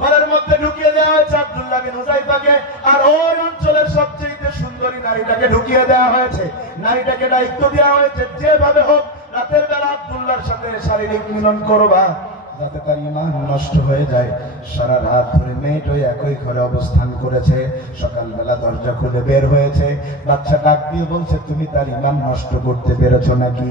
ঘরের মধ্যে ঢুকিয়ে দেওয়া হয়েছে আব্দুল্লাহ বিন হুযাইফাকে, আর ওই অঞ্চলের সবচেয়ে সুন্দরী নারীটাকে ঢুকিয়ে দেওয়া হয়েছে। নারীটাকে দায়িত্ব দেওয়া হয়েছে যেভাবে হোক রাতের বেলা আব্দুল্লাহর সাথে শারীরিক মিলন করবা, যাতে তার ঈমান নষ্ট হয়ে যায়। সারা রাত ধরে মেয়েটা একই ঘরে অবস্থান করেছে। সকালবেলা দরজা খুলে বের হয়েছে। বাচ্চা ডাক দিয়ে বলছে তুমি তার ঈমান নষ্ট করতে বেরোছো নাকি?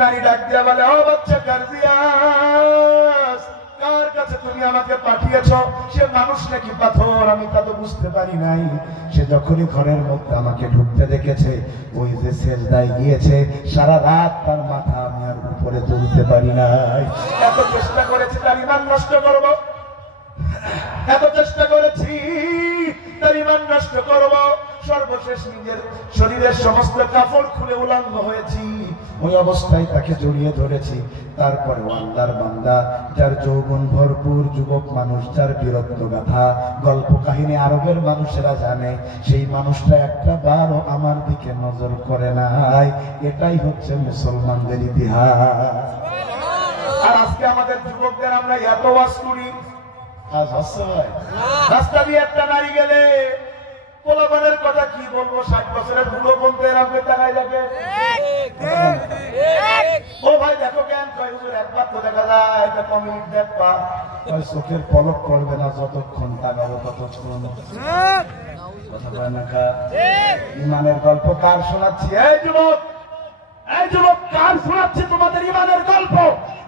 নারী ডাক দিয়ে বলে ও বাচ্চা কার্জিয়াস, কার কাছে তুমি আমাকে পাঠিয়েছো সে মানুষ নাকি পাথর আমি তা তো বুঝতে পারি নাই। সে যখনই ঘরের মধ্যে আমাকে ঢুকতে দেখেছে, ওই যে সেজদায় গিয়েছে, সারা রাত তার মাথা আমি আর উপরে তুলতে পারি নাই। এত চেষ্টা করেছি তার ঈমান নষ্ট করব, এত চেষ্টা করেছি তার ঈমান নষ্ট করব, সর্বশেষ নিজের শরীরের সমস্ত কাপড় খুলে উলঙ্গ হয়েছি, ওই অবস্থায় তাকে জড়িয়ে ধরেছি। তারপরে আল্লাহর বান্দা, যার যৌবন ভরপুর, যুবক মানুষ, যার বীরত্ব গাথা গল্প কাহিনী আরবের মানুষেরা জানে, সেই মানুষটা একটা বারও আমার দিকে নজর করে নাই। এটাই হচ্ছে মুসলমানদের ইতিহাস। আর আজকে আমাদের যুবকদের আমরা এত ওয়াজ করি, আজ হাসতে হয়। রাস্তা দিয়ে একটা নারী গেলে পোলাপানের কথা কি বলবো, 60 বছরের বুড়ো বলতে এরকম তাকায় যাবে, ও ভাই দেখো কেন, কয় হুজুর একবার তো দেখা যায়, এটা কমিউনিট দেখবা, কয় চোখের পলক পড়বে না যতক্ষণ তাকাবো ততক্ষণ। কথা বলে না কা? ইমানের গল্প কার শোনাচ্ছি? এই যুবক, এই যুবক, কার শোনাচ্ছি তোমাদের ইমানের গল্প?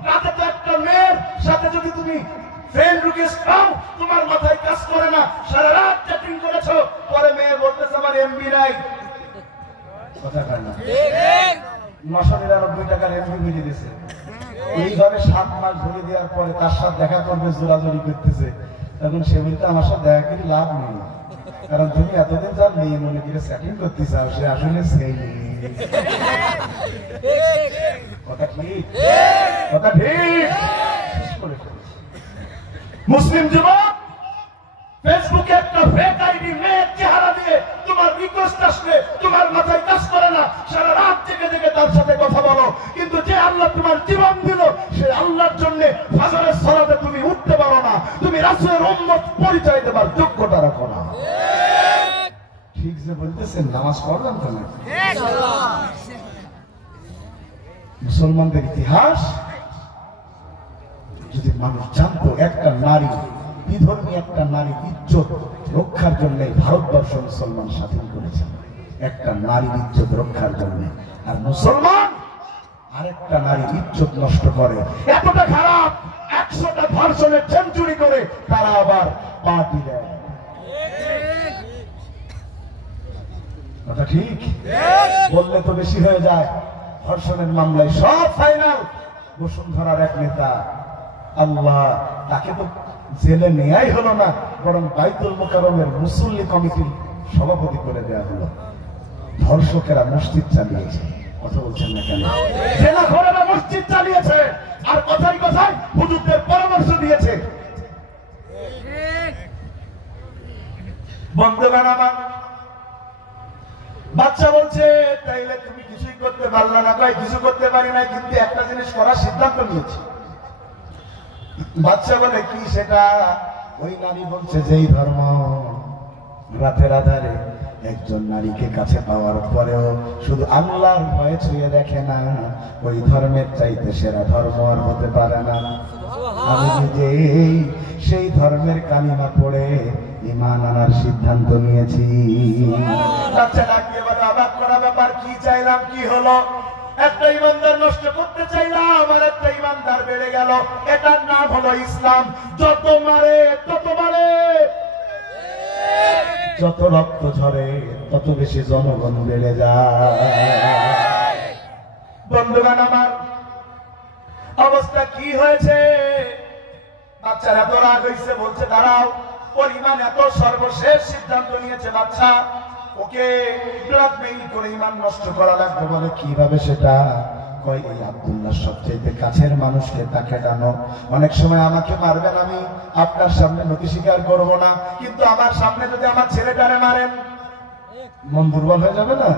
রাতে তো একটা মেয়ের সাথে যদি তুমি ফ্রেন্ড রিকোয়েস্ট পাও, তোমার মাথায় কাজ করে না, সারা রাত চ্যাটিং করেছো, পরে মেয়ে বলতেছে আমার এমবি নাই। কথা কয় না? 999 টাকার এমবি মিলিয়ে দিয়েছে। এইভাবে 7 মাস ধরে দেওয়ার পরে তার সাথে দেখা করবে, জোরাজোরি করতেছে, তখন সে বলতে আমার সাথে দেখা করে লাভ নেই, কারণ তুমি এতদিন যার মেয়ে মনে করে সেটিং করতে চাও, সে আসলে সেই নেই। কথা ঠিক? কথা ঠিক? মুসলিম যুবক, ফেসবুকে একটা ফেক আইডি মেয়ের চেহারা দিয়ে তোমার রিকোয়েস্ট আসলে তোমার মাথায় কাজ করে না, সারা রাত জেগে জেগে তার সাথে কথা বলো, কিন্তু যে আল্লাহ তোমার জীবন দিল, সে আল্লাহর জন্য ফজরের সালাতে তুমি উঠতে পারো না, তুমি রাসূলের উম্মত পরিচয় দেবার যোগ্যতা রাখো না। ঠিক যে বলতেছেন, নামাজ পড়লাম তো না? মুসলমানদের ইতিহাস যদি মানুষ জানতো, একটা নারী, বিধর্মী একটা নারীর ইজ্জত রক্ষার জন্য ভারতবর্ষ মুসলমান স্বাধীন করেছে, একটা নারীর ইজ্জত রক্ষার জন্য। আর মুসলমান আরেকটা নারীর ইজ্জত নষ্ট করে, এতটা খারাপ, 100টা ধর্ষণের সেঞ্চুরি করে তারা আবার পার্টি দেয়। কথা ঠিক? বললে তো বেশি হয়ে যায়। ধর্ষণের মামলায় সব ফাইনাল। বসুন্ধরার এক নেতা, আল্লাহ, তাকে তো জেলে নেয়াই হলো না, বরং বাইতুল মুকাররমের মুসল্লি কমিটির সভাপতি করে দেওয়া হলো। ধর্ষকেরা মসজিদ চালিয়েছে, কথা বলছেন না কেন? জেলাখোরেরা মসজিদ চালিয়েছে, আর কথায় কথায় হুজুরদের পরামর্শ দিয়েছে। বন্ধুগণ আমার, বাচ্চা বলছে তাইলে তুমি কিছুই করতে পারলা না, কয় কিছু করতে পারি না, কিন্তু একটা জিনিস করার সিদ্ধান্ত নিয়েছি। বাচ্চা বলে কি সেটা? ওই নারী বলছে, যেই ধর্ম রাতের আধারে একজন নারীকে কাছে পাওয়ার পরেও শুধু আল্লাহর ভয়ে ছুঁয়ে দেখে না, ওই ধর্মের চাইতে সেরা ধর্ম আর হতে পারে না। আমি নিজেই সেই ধর্মের কালিমা পড়ে ঈমান আনার সিদ্ধান্ত নিয়েছি। বাচ্চা ডাকিয়ে বলে, অবাক করা ব্যাপার, কি চাইলাম কি হলো? একটা ইমানদার নষ্ট করতে চাইলাম, আর একটা ইমানদার বেড়ে গেল। এটার নাম হলো ইসলাম। যত মারে তত মারে, যত রক্ত ঝরে তত বেশি জনগণ বেড়ে যায়। বন্ধুগণ আমার, অবস্থা কি হয়েছে? বাচ্চারা এত রাগ হয়েছে, বলছে দাঁড়াও, ওর ইমান এত, সর্বশেষ সিদ্ধান্ত নিয়েছে বাচ্চা, ওকে ব্ল্যাকমেইল করে ইমান নষ্ট করা লাগবে। বলে কিভাবে সেটা? কয় এই আব্দুল্লাহ সবচেয়ে কাছের মানুষকে তাকে ডানো, অনেক সময় আমাকে মারবেন, আমি আপনার সামনে নতি স্বীকার করব না, কিন্তু আমার সামনে যদি আমার ছেলেটারে মারেন মন দুর্বল হয়ে যাবে না?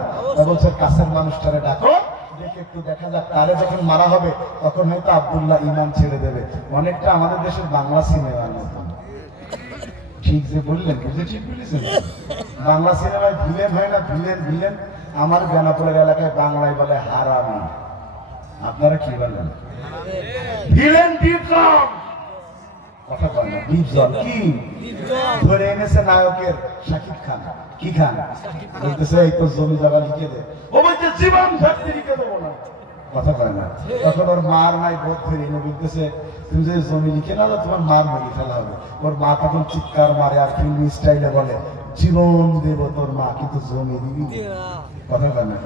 বলছে কাছের মানুষটারে ডাকো, দেখে একটু দেখা যাক, তারে যখন মারা হবে তখন হয়তো আব্দুল্লাহ ইমান ছেড়ে দেবে। অনেকটা আমাদের দেশের বাংলা সিনেমার মতো। ঠিক যে বললেন, বুঝে ঠিক বলেছেন? বাংলা সিনেমায় ভিলেন হয় না, ভিলেন ভিলেন। আমার বেনাপোলের এলাকায় বাংলায় বলে হারামি, আপনারা কি বলেন? ভিলেন বিপ্লব। কথা বল না, বিপ্লব কি ধরে এনেছে নায়কের শাকিব খান। কি খান? বলতেছে এই তো জমি জায়গা লিখে দে। ও বলছে জীবন থাকতে লিখে দেবো না। কথা কয় না। তখন ওর মার নাই বোধ ধরে এনে বলতেছে তুমি যদি জমি লিখে না দাও তোমার মার মেরে ফেলা হবে। ওর মা তখন চিৎকার মারে আর ফিল্মি স্টাইলে বলে জীবন দেব তোর মা কিন্তু জমি দিবি। কথা কয় না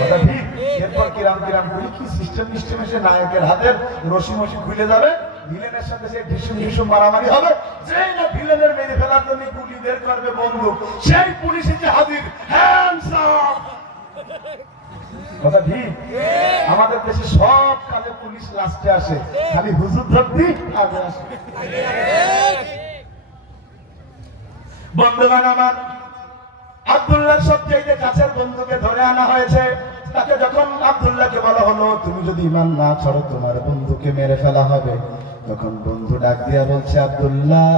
কথা ঠিক। এরপর কিরাম কিরাম করি কি সিস্টেম সিস্টেম এসে নায়কের হাতের রশি মশি খুলে যাবে, ভিলেনের সাথে সেই ঢিসুম ঢিসুম মারামারি হবে। যেই না ভিলেনের মেরে ফেলার জন্য গুলি বের করবে বন্দুক, সেই পুলিশ এসে হাজির, হ্যান্ডস আপ। কথা ঠিক। আমাদের দেশে সব কাজে পুলিশ লাস্টে আসে, খালি হুজুর ধরতি আগে আসে। বন্ধুগণ আমার, আব্দুল্লাহর সবচেয়ে কাছের বন্ধুকে ধরে আনা হয়েছে। তাকে যখন আব্দুল্লাহকে বলা হলো তুমি যদি ঈমান না ছাড়ো তোমার বন্ধুকে মেরে ফেলা হবে, তখন বন্ধু ডাক দিয়া বলছে আব্দুল্লাহ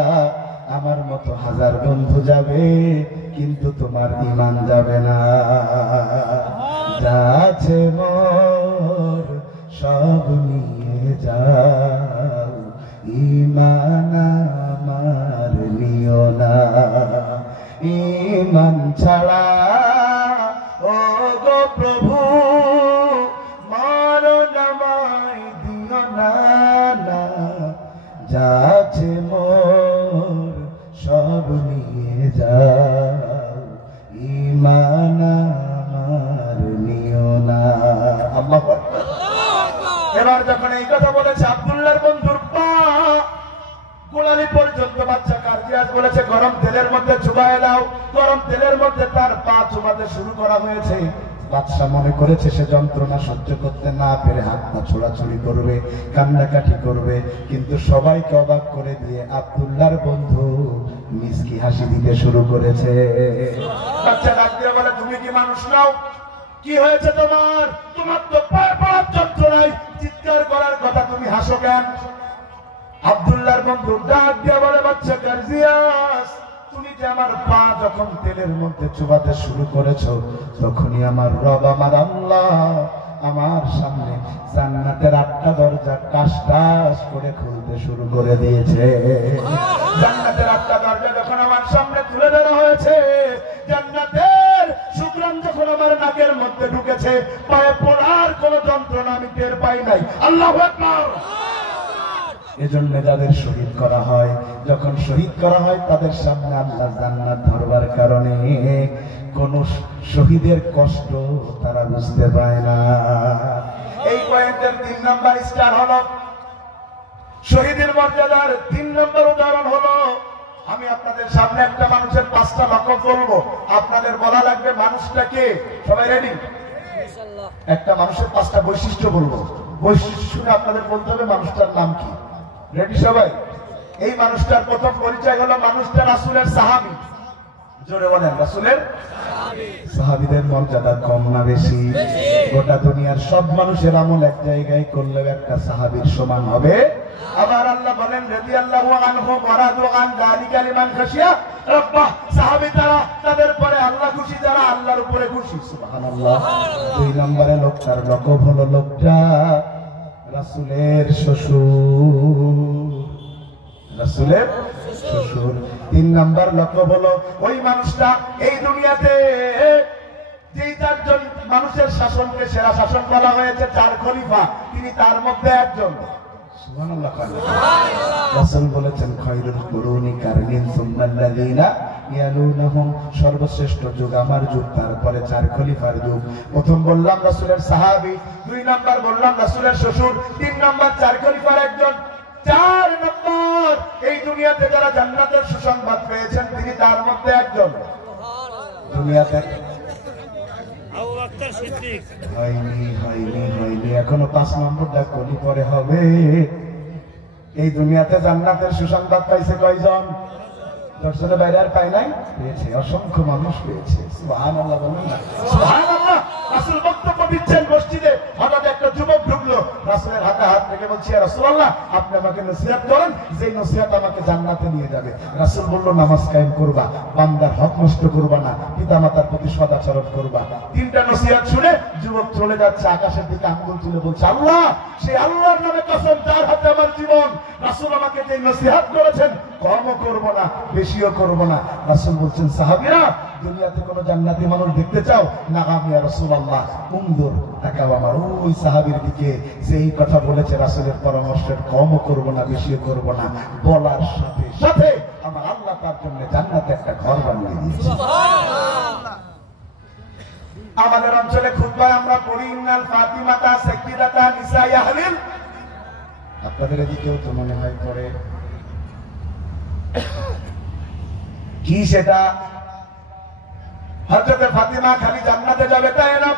আমার মতো হাজার বন্ধু যাবে কিন্তু তোমার ঈমান যাবে না। যাচ্ছে মোর সব নিয়ে যাও, ঈমান আমার নিও না। ঈমান ছাড়া ও গো প্রভু মরণ আমায় দিও না। যাচ্ছে মোর সব নিয়ে যাও, ঈমান আমার নিও না। আল্লাহু আকবার। এবার যখন এই কথা বলেছে আব্দুল্লাহর বন্ধুর পা গোলালি পর্যন্ত বাচ্চা কার্জিয়াস বলেছে গরম তেলের মধ্যে চুবায় দাও। গরম তেলের মধ্যে তার পা চুবাতে শুরু করা হয়েছে। বাদশা মনে করেছে সে যন্ত্রণা সহ্য করতে না পেরে হাত পা ছোড়াছুড়ি করবে, কান্নাকাটি করবে, কিন্তু সবাইকে অবাক করে দিয়ে আব্দুল্লাহর বন্ধু মিষ্টি হাসি দিতে শুরু করেছে। বাচ্চা ডাক দিয়ে বলে তুমি কি মানুষ নাও? কি হয়েছে তোমার? তোমার তো পায়ে পড়ার যন্ত্রণায় চিৎকার করার কথা, তুমি হাসো কেন? আব্দুল্লাহর বন্ধু ডাক দিয়ে বলে বাচ্চা কার্জিয়াস তুমি যে আমার পা যখন তেলের মধ্যে চুবাতে শুরু করেছো তখনই আমার রব আমার আল্লাহ আমার সামনে জান্নাতের 8টা দরজা টাস টাস করে খুলতে শুরু করে দিয়েছে। জান্নাতের 8টা দরজা যখন আমার সামনে তুলে ধরা হয়েছে, জান্নাতের সুগ্রাণ যখন আমার নাকের মধ্যে ঢুকেছে, পায়ে পড়ার কোনো যন্ত্রণা আমি টের পাই নাই। আল্লাহু আকবার। এজন্য যাদের শহীদ করা হয়, যখন শহীদ করা হয় তাদের সামনে আল্লাহ জান্নাত ধরবার কারণে কোন শহীদের কষ্ট তারা বুঝতে পায় না। এই পয়েন্টের 3 নাম্বার স্টার হলো শহীদের মর্যাদার 3 নম্বর উদাহরণ হলো আমি আপনাদের সামনে একটা মানুষের 5টা লক্ষণ বলবো, আপনাদের বলা লাগবে মানুষটা কে। সবাই রেডি? ইনশাআল্লাহ। একটা মানুষের 5টা বৈশিষ্ট্য বলবো, বৈশিষ্ট্য শুনে আপনাদের বলতে হবে মানুষটার নাম কি। রেডি সবাই? এই মানুষটার প্রথম পরিচয় হলো মানুষটা রাসূলের সাহাবী। জোরে বলেন রাসূলের সাহাবী। সাহাবীদের মর্যাদা কম না বেশি? গোটা দুনিয়ার সব মানুষের আমল এক জায়গায় করলেও একটা সাহাবীর সমান হবে। আবার আল্লাহ বলেন রাদিয়াল্লাহু আনহু ওয়া রাদু আন যালিকা লিমান খাশিয়া রাব্বাহ। সাহাবী তারা, তাদের পরে আল্লাহ খুশি যারা আল্লাহর উপরে খুশি। সুবহানাল্লাহ। 2 নম্বরে লোকটার লকব হলো লোকটা রাসূলের শ্বশুর। রাসূলের শ্বশুর। 3 নাম্বার লকব হলো ওই মানুষটা এই দুনিয়াতে যেই 4 জন মানুষের শাসনকে সেরা শাসন বলা হয়েছে, 4 খলিফা, তিনি তার মধ্যে একজন। সুবহানাল্লাহ। রাসূল বলেছেন খায়রুল কুরুনি কারনিন সুন্নাল্লাযিনা ইয়ালুনহুম, সর্বশ্রেষ্ঠ যুগ আমার যুগ, তারপরে 4 খলিফার যুগ। প্রথম বললাম রাসূলের সাহাবী, 2 নাম্বার বললাম রাসূলের শ্বশুর, 3 নাম্বার 4 খলিফার একজন, 4 নম্বর এই দুনিয়াতে যারা জান্নাতের সুসংবাদ পেয়েছেন তিনি তার মধ্যে একজন। দুনিয়াতে আবু বকর সিদ্দিক হয়নি এখনো 5 নম্বরটা কোনি পরে হবে। এই দুনিয়াতে জান্নাতের সুসংবাদ পাইছে কয়জন? 10 জনের বাইরে আর পায় নাই? পেয়েছে, অসংখ্য মানুষ পেয়েছে। সুবহানাল্লাহ বলেন না সুবহানাল্লাহ। রাসূল বক্তব্য দিচ্ছেন মসজিদে, হঠাৎ একটা যুবক ঢুকলো, রাসূলের হাতে হাত রেখে বলছে ইয়া রাসূলুল্লাহ আপনি আমাকে নসিহত করেন, যেই নসিহত আমাকে জান্নাতে নিয়ে যাবে। রাসূল বলল নামাজ কায়েম করবা, বান্দার হক নষ্ট করবা না, পিতামাতার প্রতি সদাচরণ করবা। 3টা নসিহত শুনে যুবক চলে যাচ্ছে, আকাশের দিকে আঙ্গুল তুলে বলছে আল্লাহ, সেই আল্লাহর নামে কসম যার হাতে আমার জীবন, রাসূল আমাকে যে নসিহত করেছেন কমও করব না, বেশিও করব না। রাসূল বলছেন, সাহাবীরা দুনিয়াতে কোন জান্নাতি মানুষ দেখতে চাও? না, আমি ইয়া রাসূলুল্লাহ। উমদুর, তাকাও আমার ওই সাহাবীর দিকে যে এই কথা বলেছে, রাসূলের পরামর্শের কমও করব না, বেশিও করব না, বলার সাথে সাথে আমার আল্লাহ তার জন্য জান্নাতে একটা ঘর বানিয়ে দিয়েছে। সুবহানাল্লাহ। আমাদের অঞ্চলে খুতবায় আমরা পড়ি, ইন্নাল ফাতিমাতা সাইয়্যিদাতা নিসাই আহলিল। আপনাদের এদিকেও তো মনে হয় পড়ে। কি সেটা? হযরত ফাতিমা খালি জান্নাতে যাবে তাই না,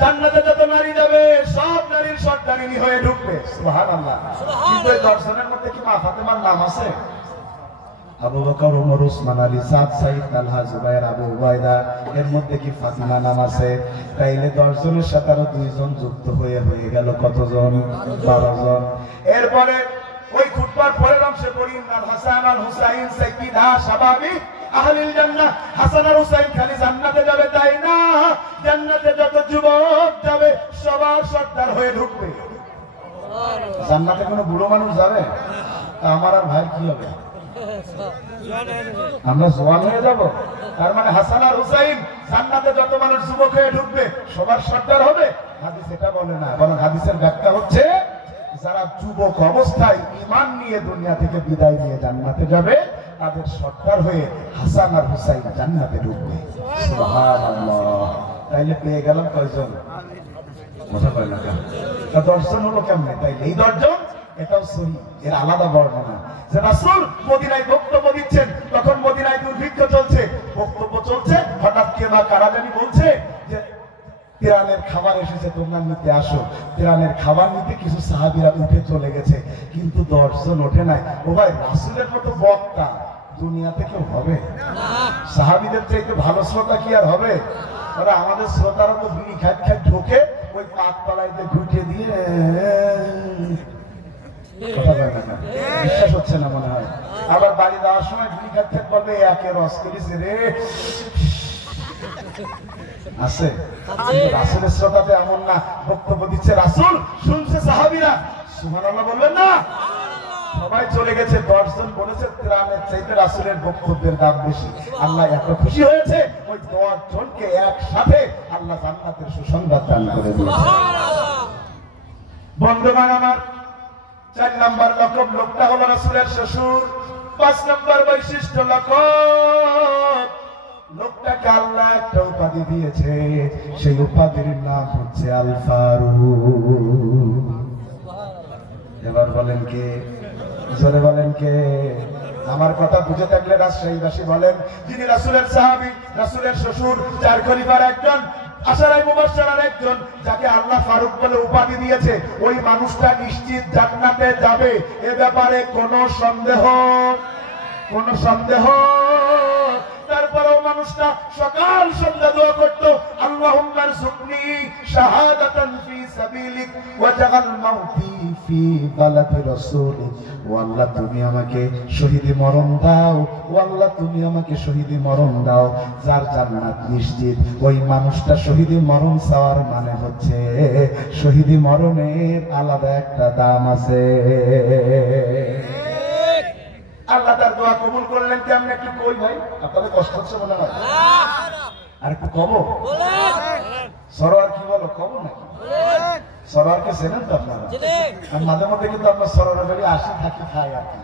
জান্নাতে যত নারী যাবে সব নারীর সর্দারিনী হয়ে ঢুকবে। সুবহানাল্লাহ। কিন্তু এই দর্শনের মধ্যে কি মা ফাতেমার নাম আছে? আবু বকর, ওমর, উসমান, আলী, সাদ, সাইদ, তালহা, জুবায়ের, আবু উবাইদা, এর মধ্যে কি ফাতিমা নাম আছে? তাইলে 10 জনের সাথে আরো 2 জন যুক্ত হয়ে গেল কতজন? 12 জন। এরপরে ওই খুতবার পরের অংশে পড়ি, ইন্নাল হাসান আল হুসাইন সাইয়্যিদা শাবাবি আহলিল জান্নাহ। হাসান আর হুসাইন খালি জান্নাতে যাবে তাই না, জান্নাতে যত যুবক যাবে সবার সর্দার হয়ে ঢুকবে। জান্নাতে কোনো বুড়ো মানুষ যাবে? তা আমার আর ভাই কি হবে? আমরা জওয়ান হয়ে যাব। তার মানে হাসান আর হুসাইন জান্নাতে যত মানুষ যুবক হয়ে ঢুকবে সবার সর্দার হবে? হাদিস এটা বলে না, বরং হাদিসের ব্যাখ্যা হচ্ছে যারা যুবক অবস্থায় ঈমান নিয়ে দুনিয়া থেকে বিদায় নিয়ে জান্নাতে যাবে তাদের সর্দার হয়ে হাসান আর হুসাইন জান্নাতে ঢুকবে। সুবহানাল্লাহ। তাইলে পেয়ে গেলাম কয়জন? কথা কয় না কেন? তা 10 জন হলো কেমনে? তাইলে এই 10 জন এটাও সহি, এর আলাদা বর্ণনা যে রাসূল মদিনায় বক্তব্য দিচ্ছেন, তখন মদিনায় দুর্ভিক্ষ চলছে, বক্তব্য চলছে, হঠাৎ কে বা কারা জানি বলছে যে তিরানের খাবার এসেছে, তোমরা নিতে আসো। তিরানের খাবার নিতে কিছু সাহাবীরা উঠে চলে গেছে, কিন্তু 10 জন ওঠে নাই। ও ভাই, রাসূলের মতো বক্তা দুনিয়াতে কেউ হবে? সাহাবীদের চাইতে ভালো শ্রোতা কি আর হবে? ওরা আমাদের শ্রোতারা তো বিড়ি খাট খাট ঢোকে ওই পাততলাইতে ঘুটে দিয়ে। বিশ্বাস হচ্ছে না মনে হয়। আবার বাড়ি যাওয়ার সময় বিড়ি খাট খাট বলবে, একে রস করেছে রে। আছে রাসূলের শ্রোতাতে এমন না, বক্তব্য দিচ্ছে রাসূল, শুনছে সাহাবীরা, সুবহানাল্লাহ বলবেন না? সবাই চলে গেছে, 10 জন বলেছে ত্রাণের চাইতে রাসূলের বক্তব্যের দাম বেশি। আল্লাহ এত খুশি হয়েছে ওই 10 জনকে একসাথে আল্লাহ জান্নাতের সুসংবাদ দান করে দিয়েছে। বন্ধুগণ আমার, 4 নম্বর লকব, লোকটা হলো রাসূলের শ্বশুর। 5 নম্বর বৈশিষ্ট্য লকব, লোকটাকে আল্লাহ একটা উপাধি দিয়েছে, সেই উপাধির নাম হচ্ছে আল ফারুক। এবার বলেন কে? জোরে বলেন কে? আমার কথা বুঝে থাকলে রাজশাহীবাসী বলেন, যিনি রাসূলের সাহাবী, রাসূলের শ্বশুর, 4 খলিফার একজন, আশারায়ে মুবাশশারার একজন, যাকে আল্লাহ ফারুক বলে উপাধি দিয়েছে, ওই মানুষটা নিশ্চিত জান্নাতে যাবে, এ ব্যাপারে কোনো সন্দেহ। তারপরেও মানুষটা সকাল সন্ধ্যা দোয়া করত, আল্লাহুম্মা রযুকনি শাহাদাতান ফি সাবিলিক ওয়াজআল মাউতি ফি বালাদি রাসূলিক। ও আল্লাহ, তুমি আমাকে শহীদি মরণ দাও, ও আল্লাহ তুমি আমাকে শহীদি মরণ দাও। যার জান্নাত নিশ্চিত, ওই মানুষটা শহীদি মরণ চাওয়ার মানে হচ্ছে শহীদি মরণের আলাদা একটা দাম আছে। আল্লাহ তার দোয়া কবুল করলেন কেমন? একটু কই ভাই, আপনাদের কষ্ট হচ্ছে মনে হয়? আর একটু কব সরোয়ার কি বলো, কব নাকি? সরোয়ারকে চেনেন তো আপনারা? আর মাঝে মধ্যে কিন্তু আপনার সরোয়ার বাড়ি আসি, থাকি, খাই আর কি।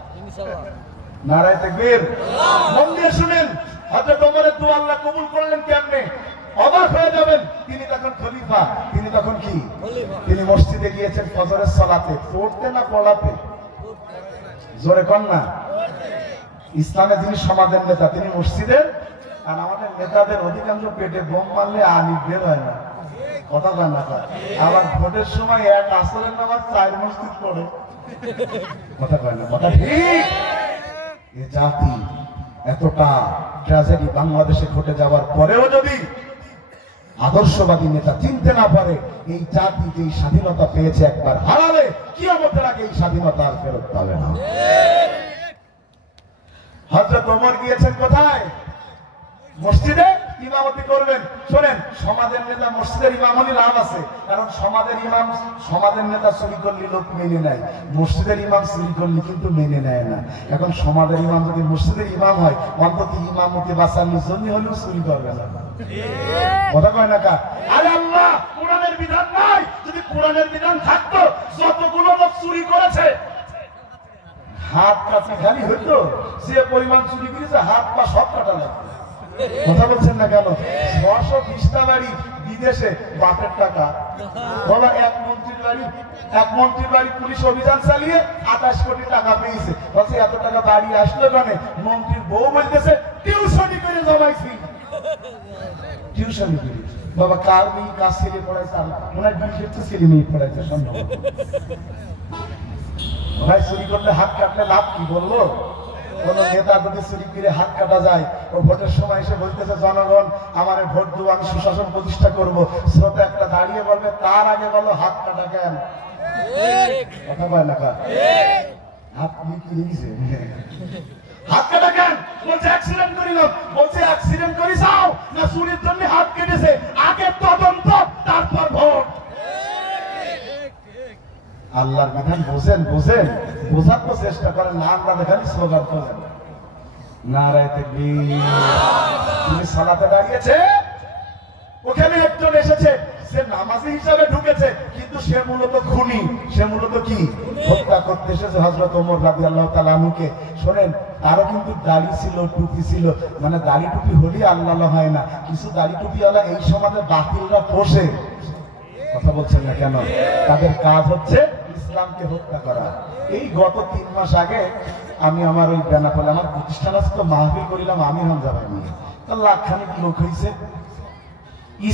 নারায়ে তাকবীর। মন দিয়ে শুনেন, হযরত ওমরের দোয়া আল্লাহ কবুল করলেন কেমনে? অবাক হয়ে যাবেন। তিনি তখন খলিফা, তিনি তখন কি? তিনি মসজিদে গিয়েছেন ফজরের সালাতে, পড়তে না পড়াতে? জোরে কন না। ইসলামের যিনি সমাজের নেতা তিনি মসজিদের, আর আমাদের নেতাদের অধিকাংশ পেটে বোম মারলে আলিফ বের হয় না, কথা কয় না। আবার ভোটের সময় এক আসরের নামাজ 4 মসজিদ পড়ে, কথা কয় না, কথা ঠিক। এ জাতি এতটা ট্র্যাজেডি বাংলাদেশে ঘটে যাওয়ার পরেও যদি আদর্শবাদী নেতা চিনতে না পারে, এই জাতি যে স্বাধীনতা পেয়েছে একবার হারালে কিয়ামতের আগে এই স্বাধীনতা আর ফেরত পাবে না। হযরত ওমর গিয়েছেন কোথায়? মসজিদে। ইমামতি করবেন। শোনেন, সমাজের নেতা মসজিদের ইমাম হলে লাভ আছে, কারণ সমাজের নেতা চুরি করলে লোক মেনে নেয়, মসজিদের ইমাম চুরি করলে কিন্তু মেনে নেয় না। এখন সমাজের ইমাম যদি মসজিদের ইমাম হয়, অন্তত ইমামতি বাঁচানোর জন্য হলেও চুরি করবে না। কথা কয় না কা? আরে আল্লাহ, কোরআনের বিধান নাই। যদি কোরআনের বিধান থাকতো, যতগুলো লোক চুরি করেছে হাত কাটা খালি হইতো, সে পরিমাণ চুরি করেছে হাত পা সব কাটা লাগবে। কথা বলছেন না কেন? 620টা বাড়ি বিদেশে বাপের টাকা। বাবা, এক মন্ত্রীর বাড়ি পুলিশ অভিযান চালিয়ে 28 কোটি টাকা পেয়েছে। বলছে এত টাকা বাড়ি আসলো কেন? মন্ত্রীর বউ বলতেছে টিউশনি করে জমাইছি। টিউশনি করে বাবা, কার মেয়ে কাজ ছেলে পড়াইছে, ওনার বিশেষ ছেলে মেয়ে পড়াইছে সম্ভব। ভাই, চুরি করলে হাত কাটলে লাভ কি? বললো কোন নেতা যদি চুরি করে হাত কাটা যায়, ও ভোটের সময় এসে বলতেছে জনগণ আমারে ভোট দেবো, আমি সুশাসন প্রতিষ্ঠা করবো, শ্রোতা একটা দাঁড়িয়ে বলবে তার আগে বলো হাত কাটা কেন? কথা বলে না, হাত নিয়ে হাত কাটা কেন? বলছে অ্যাক্সিডেন্ট করিলাম। বলছে অ্যাক্সিডেন্ট করি যাও না, চুরির জন্য হাত কেটেছে, আগে তদন্ত তারপর ভোট। আল্লাহর বিধান বোঝেন, বোঝার তো চেষ্টা করেন না। আমরা দেখালি স্লোগান করেন নারায়ে তাকবীর। তুমি সালাতে দাঁড়িয়েছে, ওখানে একজন এসেছে, সে নামাজি হিসাবে ঢুকেছে, কিন্তু সে মূলত খুনি। সে মূলত কি? হত্যা করতে এসেছে হযরত ওমর রাদিয়াল্লাহু তাআলা আনহুকে। শোনেন, তারও কিন্তু দাড়ি ছিল, টুপি ছিল। মানে দাড়ি টুপি হলেই আল্লাহ হয় না। কিছু দাড়ি টুপিওয়ালা এই সমাজে বাতিলরা পোষে। কথা বলছেন না কেন? তাদের কাজ হচ্ছে ইসলামকে হত্যা করা। এই গত 3 মাস আগে আমি আমার ওই বেনাপোলে আমার প্রতিষ্ঠান আছে, তো মাহফিল করিলাম আমি হামজাবাই নিয়ে। লাখখানিক লোক হয়েছে।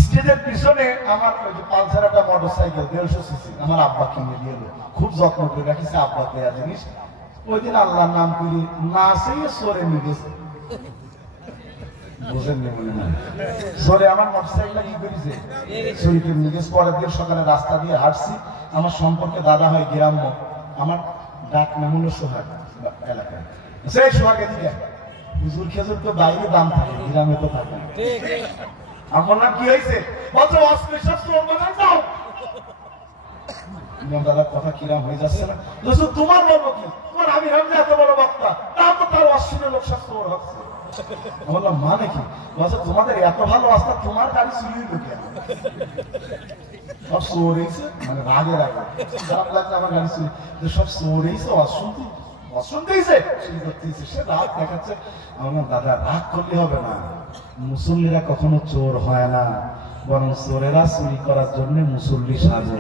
স্টেজের পিছনে আমার ওই যে পালসার একটা মোটরসাইকেল 150 সিসি আমার আব্বা কিনে দিয়ে এলো। খুব যত্ন করে রাখিছে আব্বা দেয়া জিনিস। ওই দিন আল্লাহর নাম করি না সেই সরে নিয়ে গেছে। বুঝেননি মনে হয়? সরে আমার মোটরসাইকেলটা কি করেছে? শরীফে নিয়ে গেছে। পরের দিন সকালে রাস্তা দিয়ে হাঁটছি, আমার সম্পর্কে দাদা হয় গ্রাম্য, আমার ডাক নাম হলো সোহাগ এলাকায়। সেই সোহাগে দিকে হুজুর খেজুর তো বাইরে দাম থাকে, গ্রামে তো থাকে। আমার নাম কি হয়েছে? বলছো অস্পেশাল স্টোর বানাই দাও। দাদার কথা কিরাম হয়ে যাচ্ছে না? তোমার বলবো কি? তোমার আমি হামজা এত বড় বক্তা, তা তো তার অশ্বিনের লোক সব স্টোর হচ্ছে। বললাম মানে কি? বলছে তোমাদের এত ভালো রাস্তা, তোমার গাড়ি চুরি হইল কেন? সব চোর হয়েছে, মানে রাগে খারাপ লাগছে আমার গাড়ি চুরি, সব চোর হয়েছে, অশুনতেইছে চুরি করতেছে, সে রাগ দেখাচ্ছে। আমার দাদা রাগ করলে হবে না, মুসল্লিরা কখনো চোর হয় না, বরং চোরেরা চুরি করার জন্য মুসল্লি সাজে।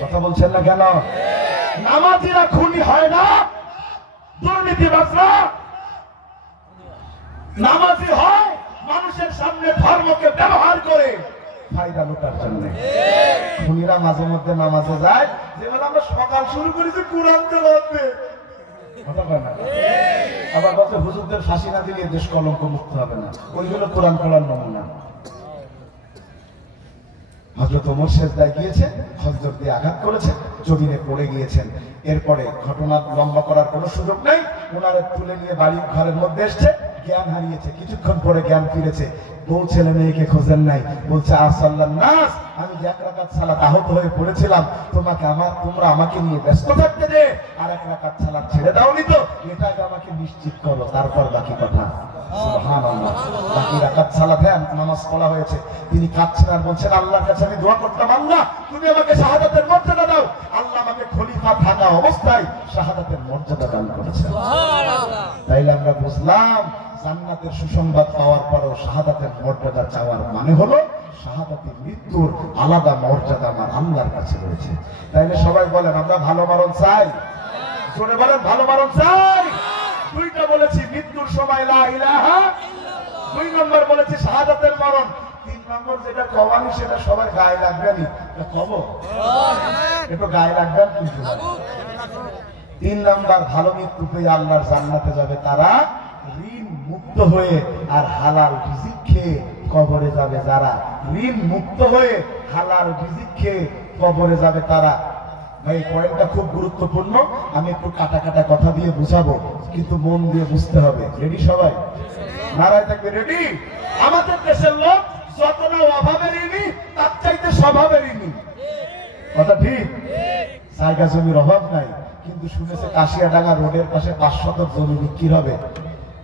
কথা বলছেন না কেন? নামাজিরা খুনি হয় না, দুর্নীতিবাজরা নামাজি হয় মানুষের সামনে ধর্মকে ব্যবহার করে ফায়দা লুটার জন্য। খুনিরা মাঝে মধ্যে নামাজে যায়, যেগুলো আমরা সকাল শুরু করেছি কোরআন তেলাওয়াত দিয়ে। আবার বলতে হুজুরদের ফাঁসি না দিলে দেশ কলঙ্ক মুক্ত হবে না, ওইগুলো কোরআন পড়ার নমুনা। হযরত ওমর সেজদায় গিয়েছে, হযরত দিয়ে আঘাত করেছে, জমিনে পড়ে গিয়েছেন। এরপরে ঘটনা লম্বা করার কোনো সুযোগ নাই, ওনারে তুলে নিয়ে বাড়ির ঘরের মধ্যে এসছে, জ্ঞান হারিয়েছে, কিছুক্ষণ পরে জ্ঞান ফিরেছে। বউ ছেলে মেয়েকে খোঁজেন নাই, বলছে আসাল্লাহ নাস, আমি যে 1 রাকাত সালাত আহত হয়ে পড়েছিলাম, তোমরা আমাকে নিয়ে ব্যস্ত থাকতে দে, আর 1 রাকাত সালাত ছেড়ে দাওনি তো, এটাকে আমাকে নিশ্চিত করো, তারপর বাকি কথা। সুবহানাল্লাহ। বাকি রাকাত সালাতে নামাজ পড়া হয়েছে, তিনি কাঁদছেন আর বলছেন আল্লাহর কাছে আমি দোয়া করতাম, আল্লাহ তুমি আমাকে শাহাদাতের মর্যাদা দাও। আল্লাহ আমাকে খলিফা থাকা অবস্থায় শাহাদাতের মর্যাদা দান করেছেন। সুবহানাল্লাহ। তাইলে আমরা বুঝলাম জান্নাতের সুসংবাদ পাওয়ার পরও শাহাদাতের মর্যাদা চাওয়ার মানে হলো শাহাদাতের মৃত্যুর আলাদা মর্যাদা আমার আল্লাহর কাছে রয়েছে। তাইলে সবাই বলেন আমরা ভালো মরণ চাই, জোরে বলেন ভালো মরণ চাই। দুইটা বলেছি, মৃত্যুর সময় লা ইলাহা ইল্লাল্লাহ, 2 নম্বর বলেছি শাহাদাতের মরণ, 3 নম্বর যেটা কওয়ানি সেটা সবার গায়ে লাগবে না, কব একটু গায়ে লাগবে কিন্তু। 3 নম্বর ভালো মৃত্যু পেয়ে আল্লাহর জান্নাতে যাবে তারা, ঋণ মুক্ত হয়ে আর হালাল রিজিক খেয়ে কবরে যাবে যারা, ঋণ মুক্ত হয়ে হালাল রিজিক খেয়ে কবরে যাবে তারা। ভাই পয়েন্টটা খুব গুরুত্বপূর্ণ, আমি একটু কাটা কাটা কথা দিয়ে বুঝাবো, কিন্তু মন দিয়ে বুঝতে হবে। রেডি সবাই? নারায় থাকবে রেডি? আমাদের দেশের লোক যত না অভাবের ঋণী, তার চাইতে স্বভাবের ঋণী। কথা ঠিক? জায়গা জমির অভাব নাই, কিন্তু শুনেছে কাশিয়াডাঙ্গা রোডের পাশে 5 শতক জমি বিক্রি হবে।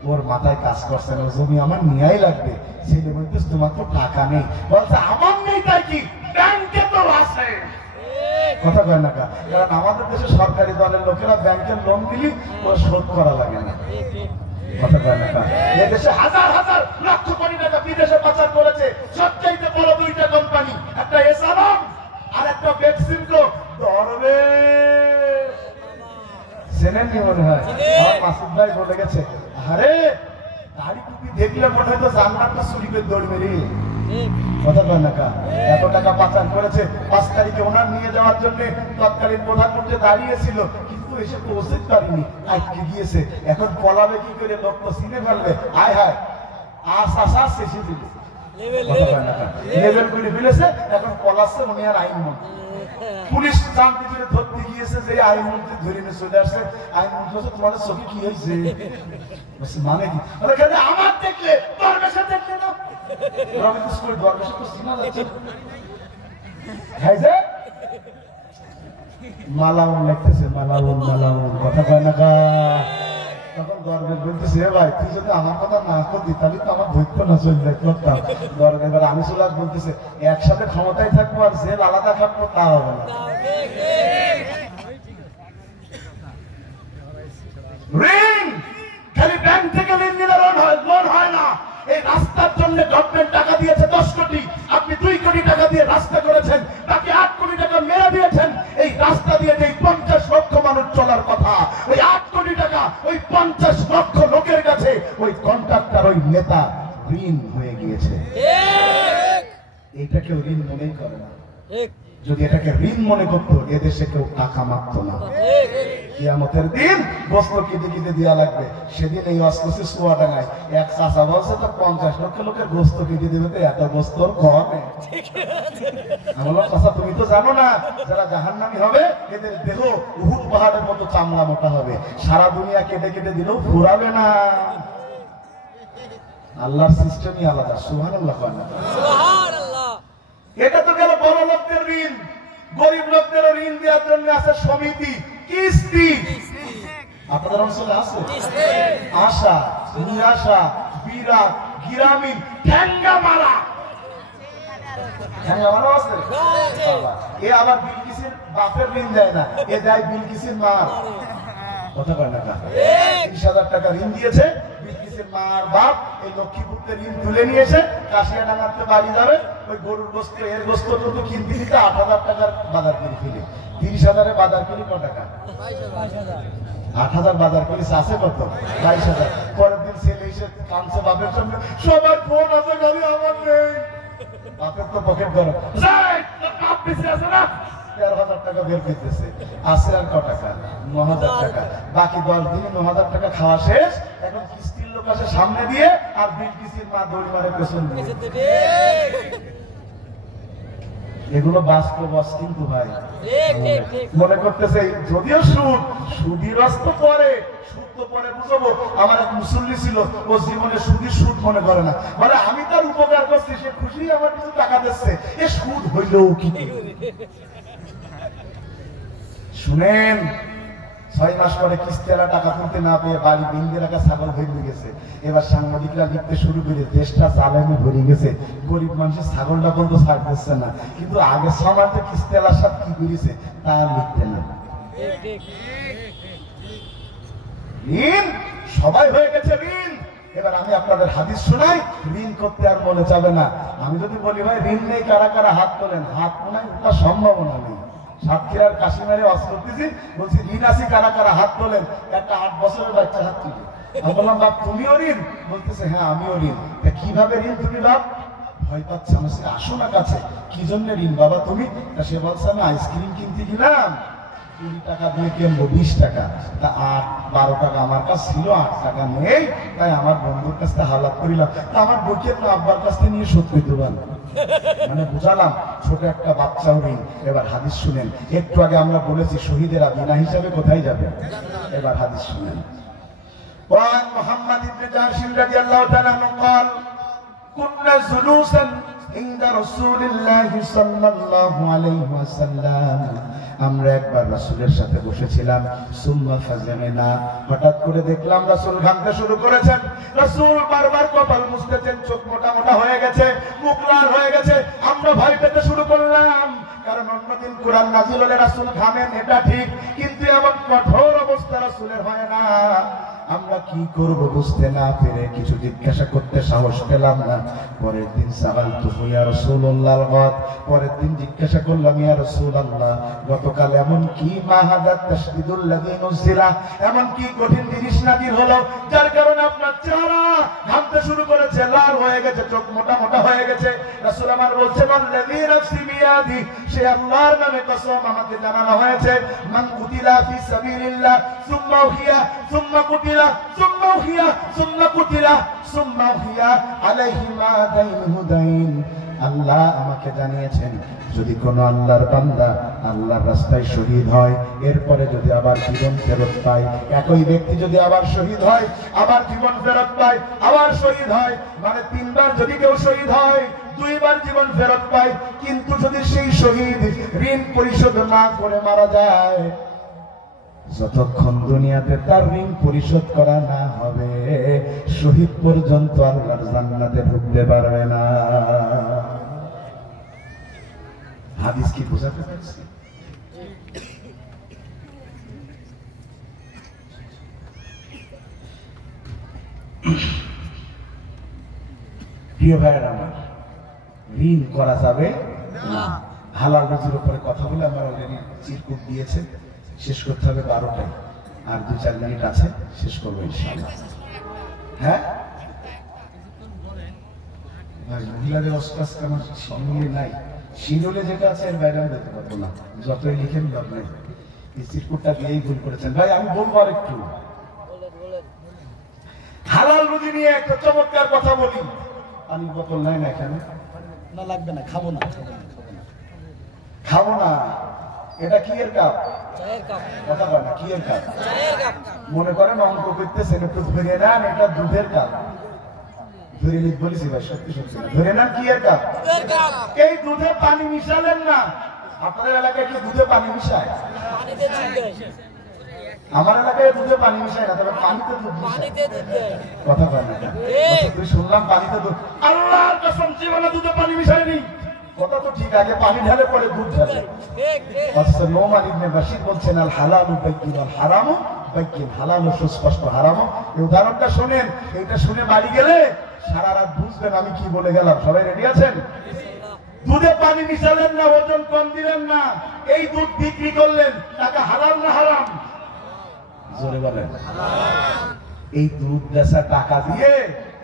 ওর মাথায় কাজ করছে না, জমি আমার নিয়াই লাগবে। ছেলে বলতে তোমার তো টাকা নেই, বলছে আমার নেই তাই কি, ব্যাংকে তো আছে। কথা কয় না, কারণ আমাদের দেশে সরকারি দলের লোকেরা ব্যাংকের লোন দিলি ওরা শোধ করা লাগে না। কথা কয় না, এই দেশে হাজার হাজার লক্ষ কোটি টাকা বিদেশে পাচার করেছে সবচাইতে বড় 2টা কোম্পানি, একটা এসআরএম আর একটা বেক্সিমকো। ধরবে চেনেননি মনে হয়, আমার মাসুদ ভাই বলে গেছে, আরে দাড়ি টুপি দেখলে মনে হয় তো জান্নাতটা চুরি করে দৌড়বে রে। কথা কয় না, এত টাকা পাচার করেছে। 5 তারিখে ওনার নিয়ে যাওয়ার জন্য তৎকালীন প্রধানমন্ত্রী দাঁড়িয়েছিল, কিন্তু এসে পৌঁছতে পারিনি, আটকে গিয়েছে। এখন পলাবে কি করে, লোক তো চিনে ফেলবে। আয় হায়, আশা শেষে দিল, লেভেল করে ফেলেছে। এখন পলাচ্ছে মনে আর আইনমন্ত্রী। পুলিশ জানতে করে ধরতে গিয়েছে যে আইনমন্ত্রী ধরে নিয়ে চলে আসছে। আইনমন্ত্রী বলছে তোমাদের চোখে কি হয়েছে? মানে কি? আমার দেখলে দরবেশে দেখলে না, দরবেশে তো চিনা যাচ্ছে। মালাউন লিখতেছে, মালাউন মালাউন। কথা কয় না, তখন দরবেশ বলতেছে, ভাই তুই যদি আমার কথা না করতি তাহলে তো আমার ধৈর্য না চলে করতাম। দরবেশ এবার আমি চলে বলতেছে, একসাথে ক্ষমতায় থাকবো আর জেল আলাদা থাকবো, তা হবে না। ঋণ খালি ব্যাংক থেকে ঋণ নিলে লোন হয় না। এই রাস্তার জন্য গভর্নমেন্ট টাকা দিয়েছে 10 কোটি, আপনি 2 কোটি টাকা দিয়ে রাস্তা করেছেন, বাকি 8 কোটি টাকা মেরে দিয়েছেন। এই রাস্তা দিয়ে যে 50 লক্ষ মানুষ চলার কথা, ওই 8 কোটি টাকা ওই 50 লক্ষ লোকের কাছে ওই কন্ট্রাক্টর, ওই নেতা ঋণ হয়ে গিয়েছে। এইটাকে ঋণ মনেই করে না। যদি এটাকে ঋণ মনে করতো, এদেশে কেউ টাকা মারত না। কিয়ামতের দিন বস্ত্র কেটে কেটে দেওয়া লাগবে। সেদিন এই অস্ত্রসি চুয়াডাঙ্গায় এক চাষা বলছে তো 50 লক্ষ লোকের গোস্ত কেটে দেবে, তো এত গোস্তর ঘর নেই। আমি বললাম, চাষা তুমি তো জানো না, যারা জাহান্নামী হবে এদের দেহ উহুদ পাহাড়ের মতো চামড়া মোটা হবে, সারা দুনিয়া কেটে কেটে দিলেও ফুরাবে না। আল্লাহর সিস্টেমই আলাদা। সুবহানাল্লাহ। এটা তো গেল বড় লোকদের ঋণ। গরিব লোকদের ঋণ দেওয়ার জন্য আছে সমিতি, কিস্তি। আপনাদের অঞ্চলে আছে আশা, নিরাশা, বিরাট, গিরামিন, ঠ্যাঙ্গামারা। ঠ্যাঙ্গামারা আছে। এ আবার বিলকিসের বাপের ঋণ দেয় না, এ দেয় বিলকিসের মা। কথা কয় না, 30,000 টাকা ঋণ দিয়েছে বিলকিসের মার বাপ। এই লক্ষ্মীপুরতে ঋণ তুলে নিয়েছে, কাশিয়াডাঙ্গাতে বাড়ি যাবে, ওই গরুর গোস্ত এর গোস্ত তো কিনতে নিতে 8,000 টাকার বাজার কিনে ফেলে। 30,000-এ বাজার কিনি কত টাকা? 8,000 বাজার করিস, আছে কত? 22,000। পরের দিন ছেলে এসে কাঁদছে বাপের সামনে, সবার ফোন আছে গাড়ি আমার নেই। বাপের তো পকেট গরম, বাপ বেঁচে আছে না, 13,000 টাকা বের করতেছে। আছে আর ক টাকা? 9,000 টাকা। বাকি 10 দিনে 9,000 টাকা খাওয়া শেষ। এখন কিস্তির লোক আসে সামনে দিয়ে, আর বিলকিসের মা দড়ি মারে পেছন দিয়ে। এগুলো বাস্তব কিন্তু ভাই মনে করতেছে যদিও সুদের অস্ত পরে, সুদ তো পরে বুঝবো। আমার এক মুসল্লি ছিল, ও জীবনে সুদ মনে করে না, মানে আমি তার উপকার করছি, সে খুশি আমার কিছু টাকা দিচ্ছে, এ সুদ হইলেও কি। শুনেন, 6 মাস পরে কিস্তিওয়ালা টাকা তুলতে না পেয়ে বাড়ি ভেঙে রাখা ছাগল ভেঙে গেছে। এবার সাংবাদিকরা লিখতে শুরু করে, দেশটা জালেমে ভরে গেছে, গরিব মানুষের ছাগলটা পর্যন্ত ছাড় দিচ্ছে না। কিন্তু আগের সমাজে কিস্তিওয়ালার সাথে কি করেছে তা লিখতে না। ঋণ সবাই হয়ে গেছে ঋণ। এবার আমি আপনাদের হাদিস শোনাই, ঋণ করতে আর মনে যাবে না। আমি যদি বলি ভাই ঋণ নেই কারা কারা হাত তোলেন, হাত মনে ওটা সম্ভাবনা নেই। সাতক্ষীরার কাশিমারে অস্ত্র দিয়েছি, বলছি ঋণ আছে কারা কারা হাত তোলেন। একটা 8 বছরের বাচ্চা হাত তুলে। আমি বললাম, বাপ তুমিও ঋণ? বলতেছে, হ্যাঁ আমিও ঋণ। কিভাবে ঋণ তুমি বাপ? ভয় পাচ্ছে। আমি আসো না কাছে, কি জন্য ঋণ বাবা তুমি? সে বলছে, আমি আইসক্রিম কিনতে গেলাম, 20 টাকা দিয়ে কিনবো, 20 টাকা, তা 8-12 টাকা আমার কাছে ছিল, 8 টাকা নেই, তাই আমার বন্ধুর কাছ থেকে হালাত করিলাম। তা আমার বইকে তো আব্বার কাছ থেকে নিয়ে শোধ করতে পারলাম। মানে বুঝালাম ছোট একটা বাচ্চাও ঋণ। এবার হাদিস শুনেন। একটু আগে আমরা বলেছি শহীদেরা বিনা হিসাবে কোথায় যাবে, এবার হাদিস শুনেন। وعن محمد بن جعش رضي الله تعالى عنه قال كنا جلوسا عند رسول الله صلى الله عليه وسلم আমরা একবার রাসূলের সাথে বসেছিলাম। সুম্মা ফাজামিনা, হঠাৎ করে দেখলাম রাসূল ঘামতে শুরু করেছেন। রাসূল বারবার কপাল মুছতেছেন, চোখ মোটা মোটা হয়ে গেছে, মুখ লাল হয়ে গেছে। আমরা ভয় পেতে শুরু করলাম, কারণ অন্যদিন কোরআন নাযিল হলে রাসূল ঘামেন, এটা ঠিক, কিন্তু এমন কঠোর অবস্থা রাসূলের হয় না। আমরা কি করব বুঝতে না পেরে কিছু জিজ্ঞাসা করতে সাহস পেলাম না। পরের দিন সাআলতু ইয়া রাসূলুল্লাহ, পরের দিন জিজ্ঞাসা করলাম ইয়া রাসূলুল্লাহ, গতকাল এমন কি মাহাদাত তাশদীদুল লাযী নুজিলা, এমন কি কঠিন জিনিস নাযিল হলো যার কারণে আপনার চেহারা ঘামতে শুরু করেছে, লাল হয়ে গেছে, চোখ মোটা মোটা হয়ে গেছে। রাসূল আমার বলছেন আল্লাযী নাফসি বিয়াদি, সে আল্লাহর নামে কসম আমাকে জানানো হয়েছে, মান কুতিলা ফি সাবিলিল্লাহ সুম্মা উহিয়া সুম্মা কুতিলা সুম্মা উহিয়া সুম্মা কুতিলা সুম্মা উহিয়া আলাইহি মা দাইনহু দাইন। আল্লাহ আমাকে জানিয়েছেন যদি কোন আল্লাহর বান্দা আল্লাহর রাস্তায় শহীদ হয়, এরপরে যদি আবার জীবন ফেরত পায়, একই ব্যক্তি যদি আবার শহীদ হয়, আবার জীবন ফেরত পায়, আবার শহীদ হয়, মানে তিনবার যদি কেউ শহীদ হয়, দুইবার জীবন ফেরত পায়, কিন্তু যদি সেই শহীদ ঋণ পরিশোধ না করে মারা যায়, যতক্ষণ দুনিয়াতে তার ঋণ পরিশোধ করা না হবে, শহীদ পর্যন্ত আল্লাহর জান্নাতে ঢুকতে পারবে না। হাদিস কি বোঝাতে পারছি? প্রিয় ভাইয়েরা আমার, ঋণ করা যাবে না। হালাল রুজির উপরে কথা বলে আমরা অলরেডি চিরকুট দিয়েছে, শেষ করতে হবে 12টায়, আর 2-4 মিনিট আছে, শেষ করবো ইনশাআল্লাহ। হ্যাঁ ভাই, মহিলাদের অস্কাস আমার শিরুলে নাই, শিরুলে যেটা আছে এর বাইরে আমি দেখতে পাবো না, যতই লিখেন লাভ নেই। এই চিরকুটটা দিয়েই ভুল করেছেন ভাই। আমি বলবো আর একটু হালাল রুজি নিয়ে একটা চমৎকার কথা বলি। আমি বোতল নাই না এখানে, না লাগবে না, খাবো না, খাবো না। এটা কি এর কাপ? কথা বলে না, কি এর কাপ? মনে করেন অঙ্ক করতেছেন, একটু ধরে নেন, এটা দুধের কাপ। ধরে নিক বলেছি ভাই, সত্যি সত্যি ধরে নেন, কি এর কাপ? এই দুধে পানি মিশালেন না। আপনাদের এলাকায় কি দুধে পানি মিশায়? আমার এলাকায় দুধে পানি মিশায় না, তবে পানিতে দুধ মিশায়। কথা বলে না, তুই শুনলাম পানিতে দুধ। আল্লাহর কসম জীবনে দুধে পানি মিশায়নি। কথা তো ঠিক, আগে পানি ঢালে পরে দুধ ঢালে। আচ্ছা, নোমান ইবনে বাশির বলছেন আল হালালু বাইয়িন আল হারামু বাইয়িন, হালাল সুস্পষ্ট, হারাম। এই উদাহরণটা শুনেন, এটা শুনে বাড়ি গেলে সারা রাত বুঝবেন আমি কি বলে গেলাম। সবাই রেডি আছেন? দুধে পানি মিশালেন না, ওজন কম দিলেন না, এই দুধ বিক্রি করলেন, টাকা হালাল না হারাম? জোরে বলেন। এই দুধ বেচা টাকা দিয়ে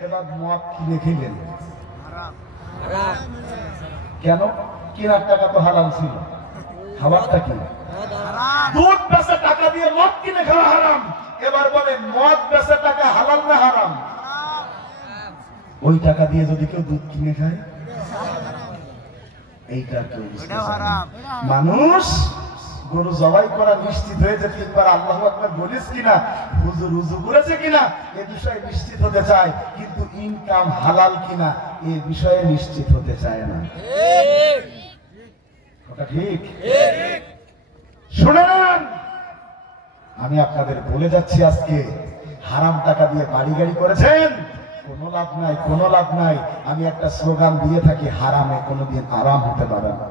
এবার মদ কিনে খেলেন, কেন? কেনার টাকা তো হারাম ছিল, খাবারটা কি? দুধ বেচা টাকা দিয়ে মদ কিনে খাওয়া হারাম। এবার বলে মদ বেচা টাকা হালাল না হারাম? ওই টাকা দিয়ে যদি কেউ দুধ কিনে খায়, এইটার কেউ বুঝতে পারে না। মানুষ গরু জবাই করা নিশ্চিত হয়েছে, তিনবার আল্লাহু আকবার বলিস কিনা, হুজুর রুজু করেছে কিনা, এ বিষয়ে নিশ্চিত হতে চায়, কিন্তু ইনকাম হালাল কিনা এ বিষয়ে নিশ্চিত হতে চায় না। ওটা ঠিক? শুনেন, আমি আপনাদের বলে যাচ্ছি, আজকে হারাম টাকা দিয়ে বাড়ি গাড়ি করেছেন, কোনো লাভ নাই, কোনো লাভ নাই। আমি একটা স্লোগান দিয়ে থাকি, হারামে কোনোদিন আরাম হতে পারে না।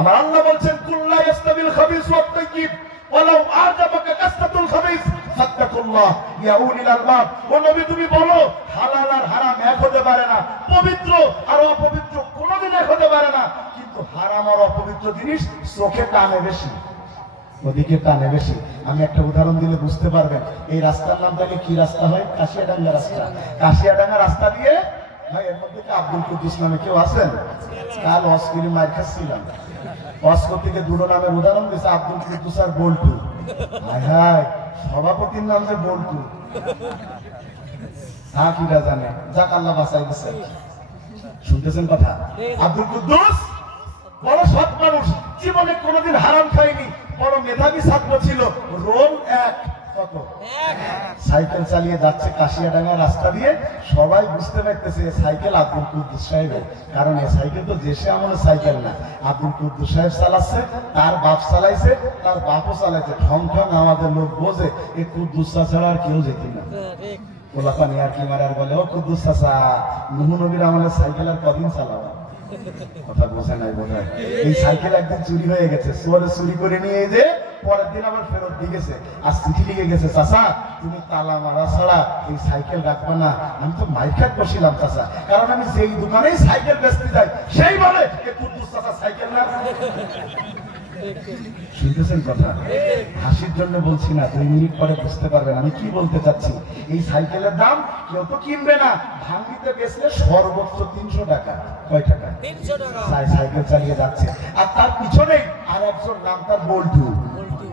আমার আল্লাহ বলছেন কুল্লা ইয়াস্তাবিল খাবিস ওয়াত তাইয়িব ওয়ালাউ আ'জাবাকা কাসরাতুল খাবিস ফাত্তাকুল্লাহ ইয়া উলিল আলবাব। ও নবী, তুমি বলো হালাল আর হারাম এক হতে পারে না, পবিত্র আর অপবিত্র কোনোদিন এক হতে পারে না, কিন্তু হারাম আর অপবিত্র জিনিস চোখে টানে বেশি, ওদিকে টানে বেশি। আমি একটা উদাহরণ দিলে বুঝতে পারবেন। এই রাস্তার নাম তাহলে কি রাস্তা হয়? কাশিয়াডাঙ্গা রাস্তা। কাশিয়াডাঙ্গা রাস্তা দিয়ে ভাই, এর মধ্যে কি আব্দুল কুদ্দুস নামে কেউ আছেন? কাল অস্কিরি মার খাচ্ছিলাম, অস্কর থেকে দুটো নামের উদাহরণ দিয়েছে, আব্দুল কুদ্দুস আর বল্টু। হায়, সভাপতির নাম যে বল্টু, হ্যাঁ কিরা জানে, যাক আল্লাহ বাঁচাই দিচ্ছে। শুনতেছেন কথা? আব্দুল কুদ্দুস বড় সৎ মানুষ, জীবনে কোনোদিন হারাম খায়নি, বড় মেধাবী ছাত্র ছিল। রোল এক, কত? সাইকেল চালিয়ে যাচ্ছে কাশিয়াডাঙ্গা রাস্তা দিয়ে, সবাই বুঝতে পারতেছে সাইকেল আব্দুল কুদ্দুস সাহেবের, কারণ এই সাইকেল তো দেশে আমলের সাইকেল না, আব্দুল কুদ্দুস সাহেব চালাচ্ছে, তার বাপ চালাইছে, তার বাপও চালাইছে। ঠং ঠং আমাদের লোক বোঝে এই কুদ্দুস ছাড়া আর কেউ যেত না। পোলাপানি আর কি মারার বলে, ও কুদ্দুস চাচা, নুহু নবীর আমলের সাইকেল আর কদিন চালাবা? কথা বোঝে নাই বোধ হয়। এই সাইকেল একদিন চুরি হয়ে গেছে, চোরে চুরি করে নিয়ে যে পরের দিন আবার ফেরত দিয়ে গেছে, আর চিঠি লিখে গেছে, চাচা তুমি তালা মারা ছাড়া এই সাইকেল রাখবে না। আমি তো মাইখাত বসিলাম চাচা, কারণ আমি যেই দোকানেই সাইকেল বেচতে যাই সেই বলে কুদ্দুস চাচা সাইকেল না। শুনতেছেন কথা? হাসির জন্য বলছি না, 2 মিনিট পরে বুঝতে পারবেন আমি কি বলতে চাচ্ছি। এই সাইকেলের দাম কেউ তো কিনবে না, ভাঙ্গিতে বেচলে সর্বোচ্চ 300 টাকা। কয় টাকা? 300 টাকা। সাইকেল চালিয়ে যাচ্ছে, আর তার পিছনেই আর একজন নাম তার বল্টু।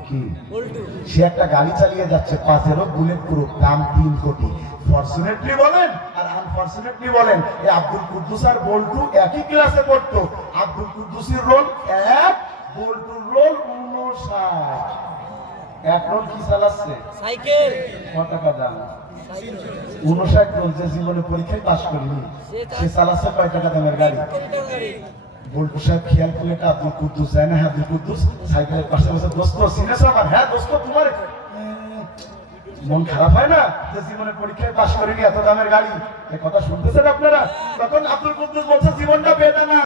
কি বল্টু? সে একটা গাড়ি চালিয়ে যাচ্ছে, পাজেরো বুলেট প্রুফ, দাম 3 কোটি। ফরচুনেটলি বলেন আর আনফরচুনেটলি বলেন, এই আব্দুল কুদ্দুস আর বল্টু একই ক্লাসে পড়তো। আব্দুল কুদ্দুসের রোল 1, বল্টুর রোল 59। এক রোল কি চালাচ্ছে? সাইকেল। কত টাকা দাম? 59 রোল। যে জীবনে পরীক্ষায় পাস করিনি সে চালাচ্ছে কয় টাকা দামের গাড়ি? বল্টু সাহেব খেয়াল করলে আব্দুল কুদ্দুস যায় না? হ্যাঁ আব্দুল কুদ্দুস সাইকেলের পাশে বসে, দোস্ত চিনেছো আমার? হ্যাঁ দোস্ত, তোমার মন খারাপ হয় না যে জীবনে পরীক্ষায় পাস করিনি, এত দামের গাড়ি? এই কথা শুনতেছেন আপনারা? তখন আব্দুল কুদ্দুস বলছে জীবনটা বেদনা।